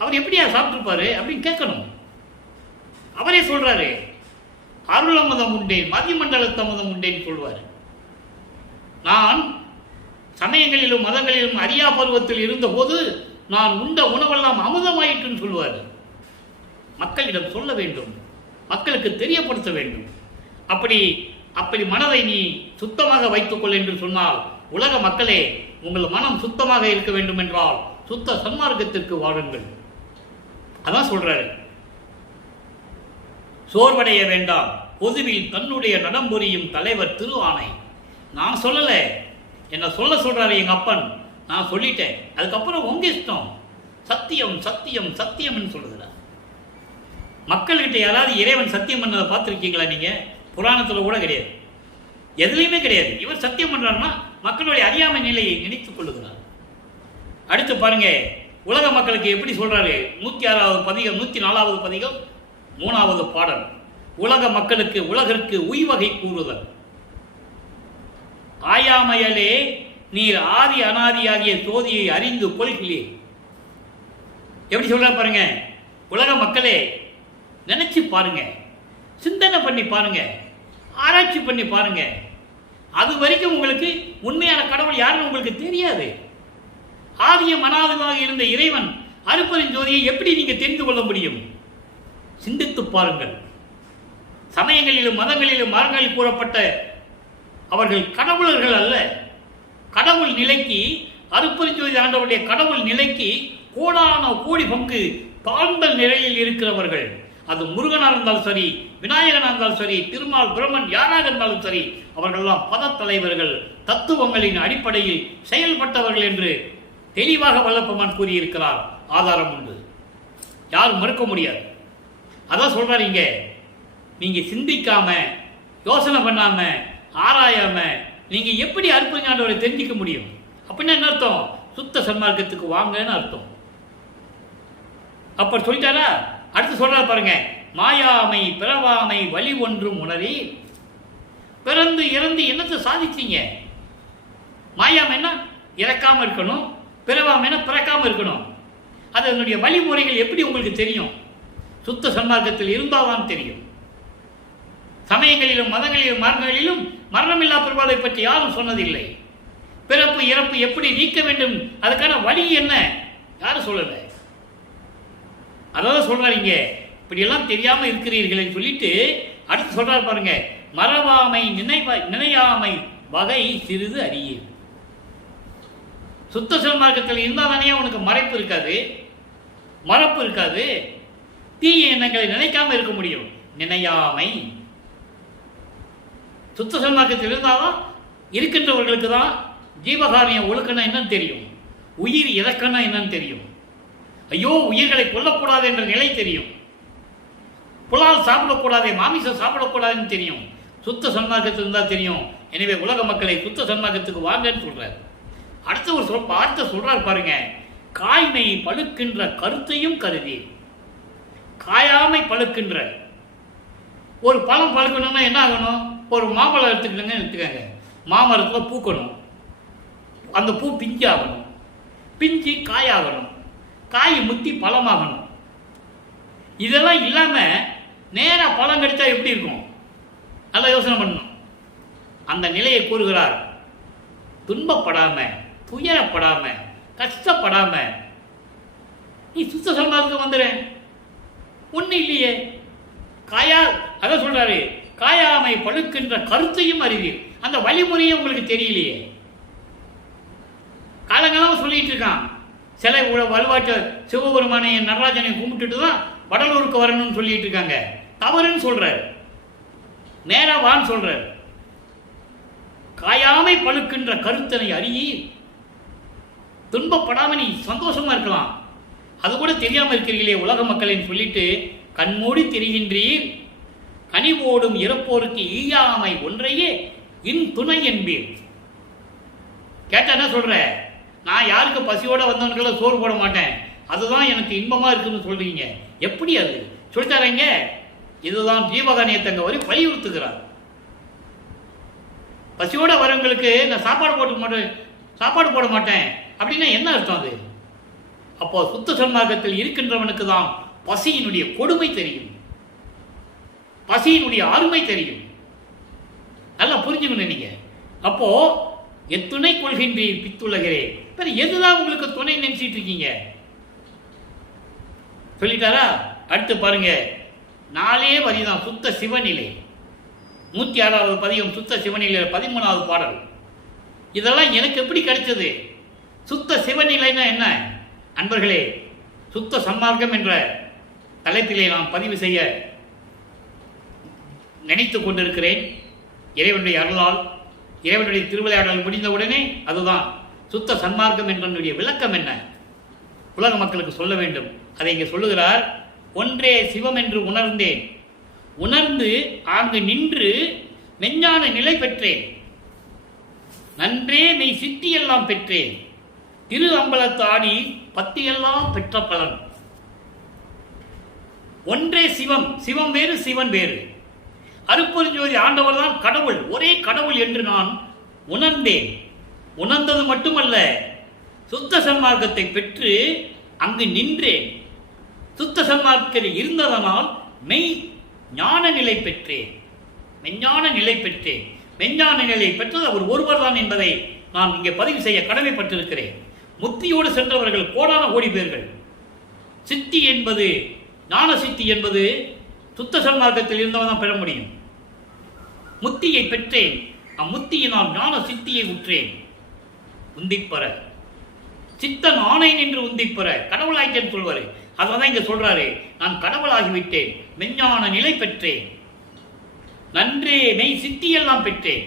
அவர் எப்படியா சாப்பிட்டுருப்பாரு அப்படின்னு கேட்கணும். அவரே சொல்றாரு, அருள் அமுதம் உண்டேன், மதிமண்டல தமுதம் உண்டேன்னு சொல்வார். நான் சமயங்களிலும் மதங்களிலும் அரியா பருவத்தில் இருந்தபோது நான் உண்ட உணவெல்லாம் அமுதமாயிற்றுன்னு சொல்வார். மக்களிடம் சொல்ல வேண்டும், மக்களுக்கு தெரியப்படுத்த வேண்டும். அப்படி மனதை நீ சுத்தமாக வைத்துக்கொள் என்று சொன்னால், உலக மக்களே, உங்கள் மனம் சுத்தமாக இருக்க வேண்டும் என்றால் சுத்த சன்மார்க்கத்திற்கு வாழுங்கள். அதான் சொல்றாரு. சோர்வடைய வேண்டாம், பொதுவில் தன்னுடைய நடம்புரியும் தலைவர் திரு ஆணை. நான் சொல்லல, என்ன சொல்றாரு எங்க அப்பன், நான் சொல்லிட்டேன். அதுக்கப்புறம் உங்க இஷ்டம். சத்தியம் சத்தியம் சத்தியம் சொல்லுகிறார். மக்கள்கிட்ட யாராவது இறைவன் சத்தியம் பண்ணதை பார்த்துருக்கீங்களா நீங்க? புராணத்துல கூட கிடையாது, எதுலையுமே கிடையாது. இவர் சத்தியம் பண்றாருன்னா மக்களுடைய அறியாமை நிலையை நினைத்துக் கொள்ளுகிறார். அடுத்து பாருங்க, உலக மக்களுக்கு எப்படி சொல்றாரு? 106வது பதிகம், 104வது பதிகம், 3வது பாடல். உலக மக்களுக்கு, உலகிற்கு உய்வகை கூறுதல். ஆயாமையலே நீர் ஆதி அனாதியாகிய சோதியை அறிந்து கொள்கிறீர். எப்படி சொல்ற பாருங்க. உலக மக்களே, நினைச்சு பாருங்க, சிந்தனை பண்ணி பாருங்க, ஆராய்ச்சி பண்ணி பாருங்க. அது வரைக்கும் உங்களுக்கு உண்மையான கடவுள் யாருன்னு உங்களுக்கு தெரியாது. ஆதியம் அனாதியாக இருந்த இறைவன் அருட்பெருஞ்சோதியை எப்படி நீங்க தெரிந்து கொள்ள முடியும்? சிந்தித்து பாருங்கள். சமயங்களிலும் மதங்களிலும் மார்க்கங்களில் கூறப்பட்ட அவர்கள் கடவுளர்கள் அல்ல. கடவுள் நிலைக்கு, அருட்பெருஞ்சோதி ஆண்டவருடைய கடவுள் நிலைக்கு கோடான கோடி பங்கு தாழ்ந்த நிலையில் இருக்கிறவர்கள். அது முருகனாக இருந்தாலும் சரி, விநாயகனாக இருந்தாலும் சரி, திருமால் பிரம்மன் யாராக இருந்தாலும் சரி, அவர்களெல்லாம் பத தலைவர்கள், தத்துவங்களின் அடிப்படையில் செயல்பட்டவர்கள் என்று தெளிவாக வல்லப்பெருமான் கூறியிருக்கிறார். ஆதாரம் உண்டு, யாரும் மறுக்க முடியாது. அதான் சொல்றாருங்க, நீங்க சிந்திக்காம, யோசனை பண்ணாம, ஆராயாம நீங்க எப்படி அற்புதஞாண்டவரை தெரிஞ்சிக்க முடியும்? அப்படின்னா என்ன அர்த்தம்? சுத்த சன்மார்க்கத்துக்கு வாங்கன்னு அர்த்தம். அப்ப சொல்லிட்டாரா? அடுத்து சொல்றாரு பாருங்க, மாயாமை பிறவாமை வழி ஒன்றும் உணரி. பிறந்து இறந்து என்னத்தை சாதிச்சீங்க? மாயாமைன்னா இறக்காம இருக்கணும், பிறவாமைன்னா பிறக்காம இருக்கணும். அது அதனுடைய வழிமுறைகள் எப்படி உங்களுக்கு தெரியும்? சுத்த சன்மார்க்கத்தில் இருந்தால்தான் தெரியும். சமயங்களிலும் மதங்களிலும் மார்க்கங்களிலும் மரணமில்லா பெருவாளை பற்றி யாரும் சொன்னதில்லை. பிறப்பு இறப்பு எப்படி நீக்க வேண்டும், அதுக்கான வழி என்ன, யாரும் சொல்லலை. அதாவது சொல்றாங்க, இப்படியெல்லாம் தெரியாம இருக்கிறீர்களே சொல்லிட்டு அடுத்து சொல்றாரு பாருங்க, மறவாமை நினையாமை வகை சிறிது அறிய. சுத்த சன்மார்க்கத்தில் இருந்தால் தானே உனக்கு மறைப்பு இருக்காது. மறப்பு இருக்காது. தீய எண்ணங்களை நினைக்காம இருக்க முடியும். நினையாமை. சுத்த சன்மார்க்கத்தில் இருந்தாலும் இருக்கின்றவர்களுக்கு தான் ஜீவகாரிய ஒழுக்கம்னா என்னன்னு தெரியும், உயிர் இறக்கம்னா என்னன்னு தெரியும், ஐயோ உயிர்களை கொல்லக்கூடாது என்ற நிலை தெரியும், புலால் சாப்பிடக்கூடாது, மாமிசம் சாப்பிடக்கூடாதுன்னு தெரியும். சுத்த சன்மார்க்கத்தில் இருந்தால் தெரியும். எனவே உலக மக்களை சுத்த சன்மார்க்கத்துக்கு வாங்கன்னு சொல்றார். அடுத்த ஒரு வார்த்தை சொல்றார் பாருங்க, காய்மை பழுக்கின்ற கருத்தையும் கருதி. காயாமை பழுக்கின்ற ஒரு பழம் பழுக்கணும்னா என்ன ஆகணும்? ஒரு மாம்பழம் எடுத்துக்கங்க, மாமரத்தில் பூக்கணும், அந்த பூ பிஞ்சாகணும், பிஞ்சு காயாகணும், காய் முத்தி பழமாகணும். இதெல்லாம் இல்லாமல் நேராக பழம் கிடைச்சா எப்படி இருக்கும்? நல்லா யோசனை பண்ணணும். அந்த நிலையை கூறுகிறார். துன்பப்படாம, துயரப்படாம, கஷ்டப்படாம நீ சுத்த சன்மார்க்கம் வந்துடு. ஒன்றும் இல்லையே. அதான் சொல்றாரு, காயாமை பழுக்கின்ற கருத்தையும் அறிவீர். அந்த வழிமுறையே உங்களுக்கு தெரியலையே. காலங்காலமாக சொல்லிட்டு இருக்கான். சிலை வலுவாற்ற சிவபெருமானை நடராஜனை கும்பிட்டுட்டு தான் வடலூருக்கு வரணும்னு சொல்லிட்டு இருக்காங்க. தவறுன்னு சொல்றாரு. நேரா வான்னு சொல்றாரு. காயாமை பழுக்கின்ற கருத்தனை அறியி. துன்பப்படாம நீ சந்தோஷமா இருக்கலாம். அது கூட தெரியாம இருக்கிறீங்களே உலக மக்களின் சொல்லிட்டு கண்மூடி திரிகின்றீர். கனிவோடும் இறப்போருக்கு ஈயாமை ஒன்றையே இன் துணை என்பீர். கேட்டா என்ன சொல்ற? நான் யாருக்கு பசியோட வந்தவனுக்குள்ள சோறு போட மாட்டேன், அதுதான் எனக்கு இன்பமா இருக்குன்னு சொல்றீங்க. எப்படி அது சொல்லித்தாரங்க? இதுதான் ஜீவகாரியத்தை அங்க வரை வலியுறுத்துகிறார். பசியோட வரவங்களுக்கு நான் சாப்பாடு போட மாட்டேன் அப்படின்னா என்ன அர்த்தம் அது? அப்போ சுத்த சன்மார்க்கத்தில் இருக்கின்றவனுக்கு தான் பசியினுடைய கொடுமை தெரியும், பசியினுடைய அருமை தெரியும். நல்லா புரிஞ்சுக்கணும் நீங்க. அப்போ எத்துணை கொள்கின்றீர் பித்துலகிறே. எதுதான் உங்களுக்கு துணை நினைச்சிட்டு இருக்கீங்க? சொல்லிட்டாரா? அடுத்து பாருங்க, 4 வரிதான் சுத்த சிவநிலை. 106வது பதிகம் சுத்த சிவநிலை 13வது பாடல். இதெல்லாம் எனக்கு எப்படி கிடைச்சது? சுத்த சிவநிலைன்னா என்ன அன்பர்களே? சுத்த சன்மார்க்கம் என்ற தலைப்பிலே நான் பதிவு செய்ய நினைத்து கொண்டிருக்கிறேன். இறைவனுடைய அருளால், இறைவனுடைய திருவிளையாடல் முடிந்தவுடனே அதுதான் சுத்த சன்மார்க்கம் என்றனுடைய விளக்கம் என்ன உலக மக்களுக்கு சொல்ல வேண்டும். அதை இங்கே சொல்லுகிறார். ஒன்றே சிவம் என்று உணர்ந்தேன், உணர்ந்து அங்கு நின்று மெஞ்ஞான நிலை பெற்றேன், நன்றே மெய் சித்தியெல்லாம் பெற்றேன், திரு அம்பலத்தாடி பத்தியெல்லாம் பெற்ற பலன். ஒன்றே சிவம், சிவம் வேறு சிவன் வேறு. அருட்பெருஞ்சோதி ஆண்டவர் தான் கடவுள், ஒரே கடவுள் என்று நான் உணர்ந்தேன். உணர்ந்தது மட்டுமல்ல, சுத்த சன்மார்க்கத்தை பெற்று அங்கு நின்றேன். சுத்த சன்மார்க்கத்தில் இருந்ததனால் மெய் ஞான நிலை பெற்றேன், மெஞ்ஞான நிலை பெற்றேன். மெஞ்ஞான நிலை பெற்றது அவர் ஒருவர் தான் என்பதை நான் இங்கே பதிவு செய்ய கடமைப்பட்டிருக்கிறேன். முத்தியோடு சென்றவர்கள் கோடான கோடி பேர்கள். சித்தி என்பது, ஞான சித்தி என்பது சுத்த சன்மார்க்கத்தில் இருந்தவன் தான் பெற முடியும். முத்தியை பெற்றேன், அம்முத்தியினால் ஞான சித்தியை உற்றேன். உந்திப்பெற சித்தன் ஆணைன் என்று உந்திப்பெற கடவுளாயிட்டேன்னு சொல்வாரு. அதான் இங்க சொல்றாரு, நான் கடவுளாகிவிட்டேன், மெஞ்ஞான நிலை பெற்றேன், நன்றே மெய் சித்தியெல்லாம் பெற்றேன்,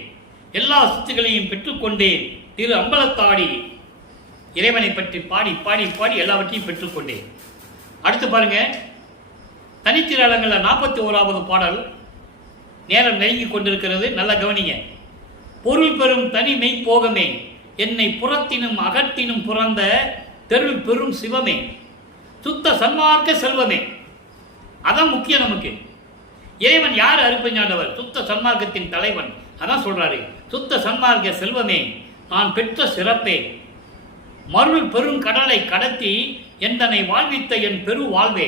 எல்லா சித்திகளையும் பெற்றுக்கொண்டேன். திரு அம்பலத்தாடி இறைவனை பற்றி பாடி பாடி பாடி எல்லாவற்றையும் பெற்றுக்கொண்டேன். அடுத்து பாருங்க, தனித்திரளங்களில் 41வது பாடல். நேரம் நெருங்கி கொண்டிருக்கிறது, நல்ல கவனிங்க. பொருள் பெறும் தனி மெய் போகமே, என்னை புறத்தினும் அகத்தினும் புறந்த தெருள் பெரும் சிவமே, சுத்த சன்மார்க்க செல்வமே. அதான் முக்கியம் நமக்கு. இறைவன் யார்? அருட்பெருஞ்ஞாண்டவர், சுத்த சன்மார்க்கத்தின் தலைவன். அதான் சொல்றாரு, சுத்த சன்மார்க்க செல்வமே, நான் பெற்ற சிறப்பே, மருள் பெரும் கடலை கடத்தி எந்தனை வாழ்வித்த என் பெரு வாழ்வே,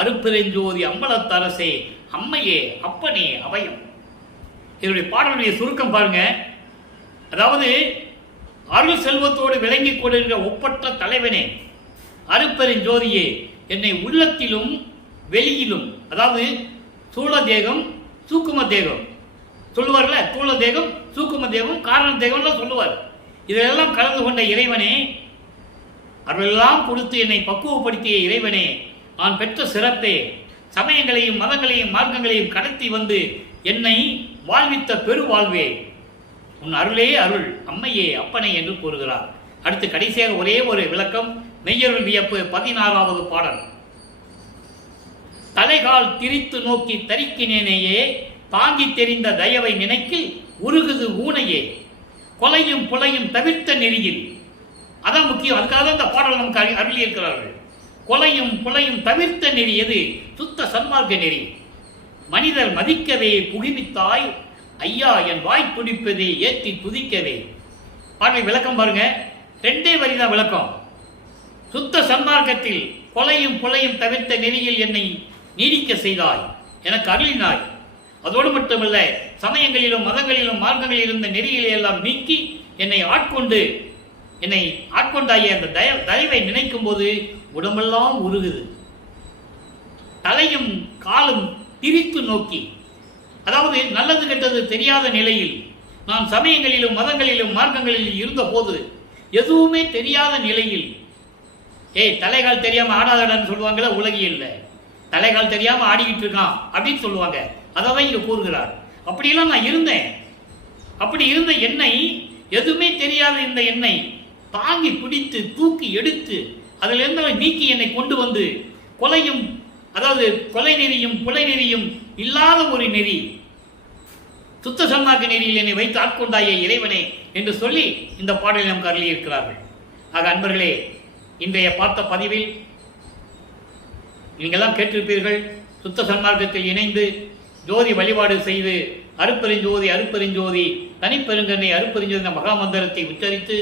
அருட்பெருஞ்சோதி அம்பலத்தரசே, அம்மையே அப்பனே அபயம். இதனுடைய பாடலுடைய சுருக்கம் பாருங்க. அதாவது, அருள் செல்வத்தோடு விளங்கி கொண்டிருக்கிற ஒப்பற்ற தலைவனே, அருட்பெருஞ்சோதியே, என்னை உள்ளத்திலும் வெளியிலும், அதாவது சூழ தேகம் சூக்கும தேகம் சொல்லுவார்ல, தூள தேகம் சூக்கும தேகம் காரண தேகம்லாம் சொல்லுவார். இதெல்லாம் கலந்து கொண்ட இறைவனே, அருளெல்லாம் கொடுத்து என்னை பக்குவப்படுத்திய இறைவனே, நான் பெற்ற சிறப்பே, சமயங்களையும் மதங்களையும் மார்க்கங்களையும் கடத்தி வந்து என்னை வாழ்வித்த பெருவாழ்வே, உன் அருளே அருள், அம்மையே அப்பனை என்று கூறுகிறார். அடுத்து கடைசியாக ஒரே ஒரு விளக்கம், மெய்யருள் வியப்பு 16வது பாடல். தலைகால் திரித்து நோக்கி தரிக்கினேனேயே, தாங்கி தெரிந்த தயவை நினைக்கில் உருகுது ஊனையே, கொலையும் புலையும் தவிர்த்த நெறியில். அதான் முக்கியம், அதுக்காக தான் இந்த பாடல் நமக்கு அருளி இருக்கிறார்கள். கொலையும் புலையும் தவிர்த்த நெறி எது? சுத்த சன்மார்க்க நெறி. மனிதர் மதிக்கவே புகிமித்தாய், ஐயா என் வாய் துடிப்பதை ஏற்றி துதிக்கவே. பாடலை விளக்கம் பாருங்க, 2 வரிதான் விளக்கம். சுத்த சன்மார்க்கத்தில் கொலையும் புலையும் தவிர்த்த நெறியில் என்னை நீடிக்க செய்தாய், எனக்கு அருளினாய். அதோடு மட்டுமல்ல, சமயங்களிலும் மதங்களிலும் மார்க்கங்களில் இருந்த நெறிகளை எல்லாம் நீக்கி என்னை ஆட்கொண்டாய அந்த தயவை நினைக்கும் போது உடம்பெல்லாம் உருகுது. தலையும் காலும் திரித்து நோக்கி, அதாவது நல்லது கெட்டது தெரியாத நிலையில், நான் சமயங்களிலும் மதங்களிலும் மார்க்கங்களிலும் இருந்த போது எதுவுமே தெரியாத நிலையில், தலைகால் தெரியாம ஆடாதடான்னு சொல்லுவாங்களே உலகியல்ல, தலைகால் தெரியாம ஆடிக்கிட்டு இருக்கான் அப்படின்னு சொல்லுவாங்க. அதான் இங்க கூறுகிறார். அப்படியெல்லாம் நான் இருந்தேன். அப்படி இருந்த என்னை, எதுவுமே தெரியாத இந்த என்னை தாங்கி பிடித்து தூக்கி எடுத்து அதிலிருந்து நீக்கி என்னை கொண்டு வந்து கொலையும், அதாவது கொலை நெறியும் புலை நெறியும் இல்லாத ஒரு நெறி, சுத்த சன்மார்க்க நெறியில் என்னை வைத்து ஆட்கொண்டாய இறைவனே என்று சொல்லி இந்த பாடலில் நமக்கு அருளி இருக்கிறார்கள். ஆக அன்பர்களே, இன்றைய பார்த்த பதிவில் நீங்கள்லாம் கேட்டிருப்பீர்கள், சுத்த சன்மார்க்கத்தில் இணைந்து ஜோதி வழிபாடு செய்து அருப்பெருஞ்சோதி அருப்பெருஞ்சோதி தனிப்பெருங்கனை அருப்பெருஞ்சோதி மகாமந்திரத்தை உச்சரித்து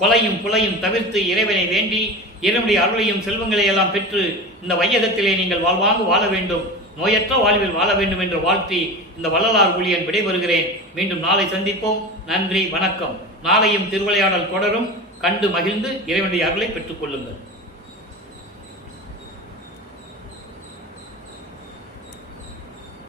கொலையும் புலையும் தவிர்த்து இறைவனை வேண்டி இறைவனுடைய அருளையும் செல்வங்களை எல்லாம் பெற்று இந்த வையகத்திலே நீங்கள் வாழ்வாங்கு வாழ வேண்டும், நோயற்ற வாழ்வில் வாழ வேண்டும் என்று வாழ்த்தி இந்த வள்ளலார் ஊழியன் விடைபெறுகிறேன். மீண்டும் நாளை சந்திப்போம். நன்றி, வணக்கம். நாளையும் திருவிளையாடல் தொடரும். கண்டு மகிழ்ந்து இறைவனுடைய அருளை பெற்றுக் கொள்ளுங்கள்.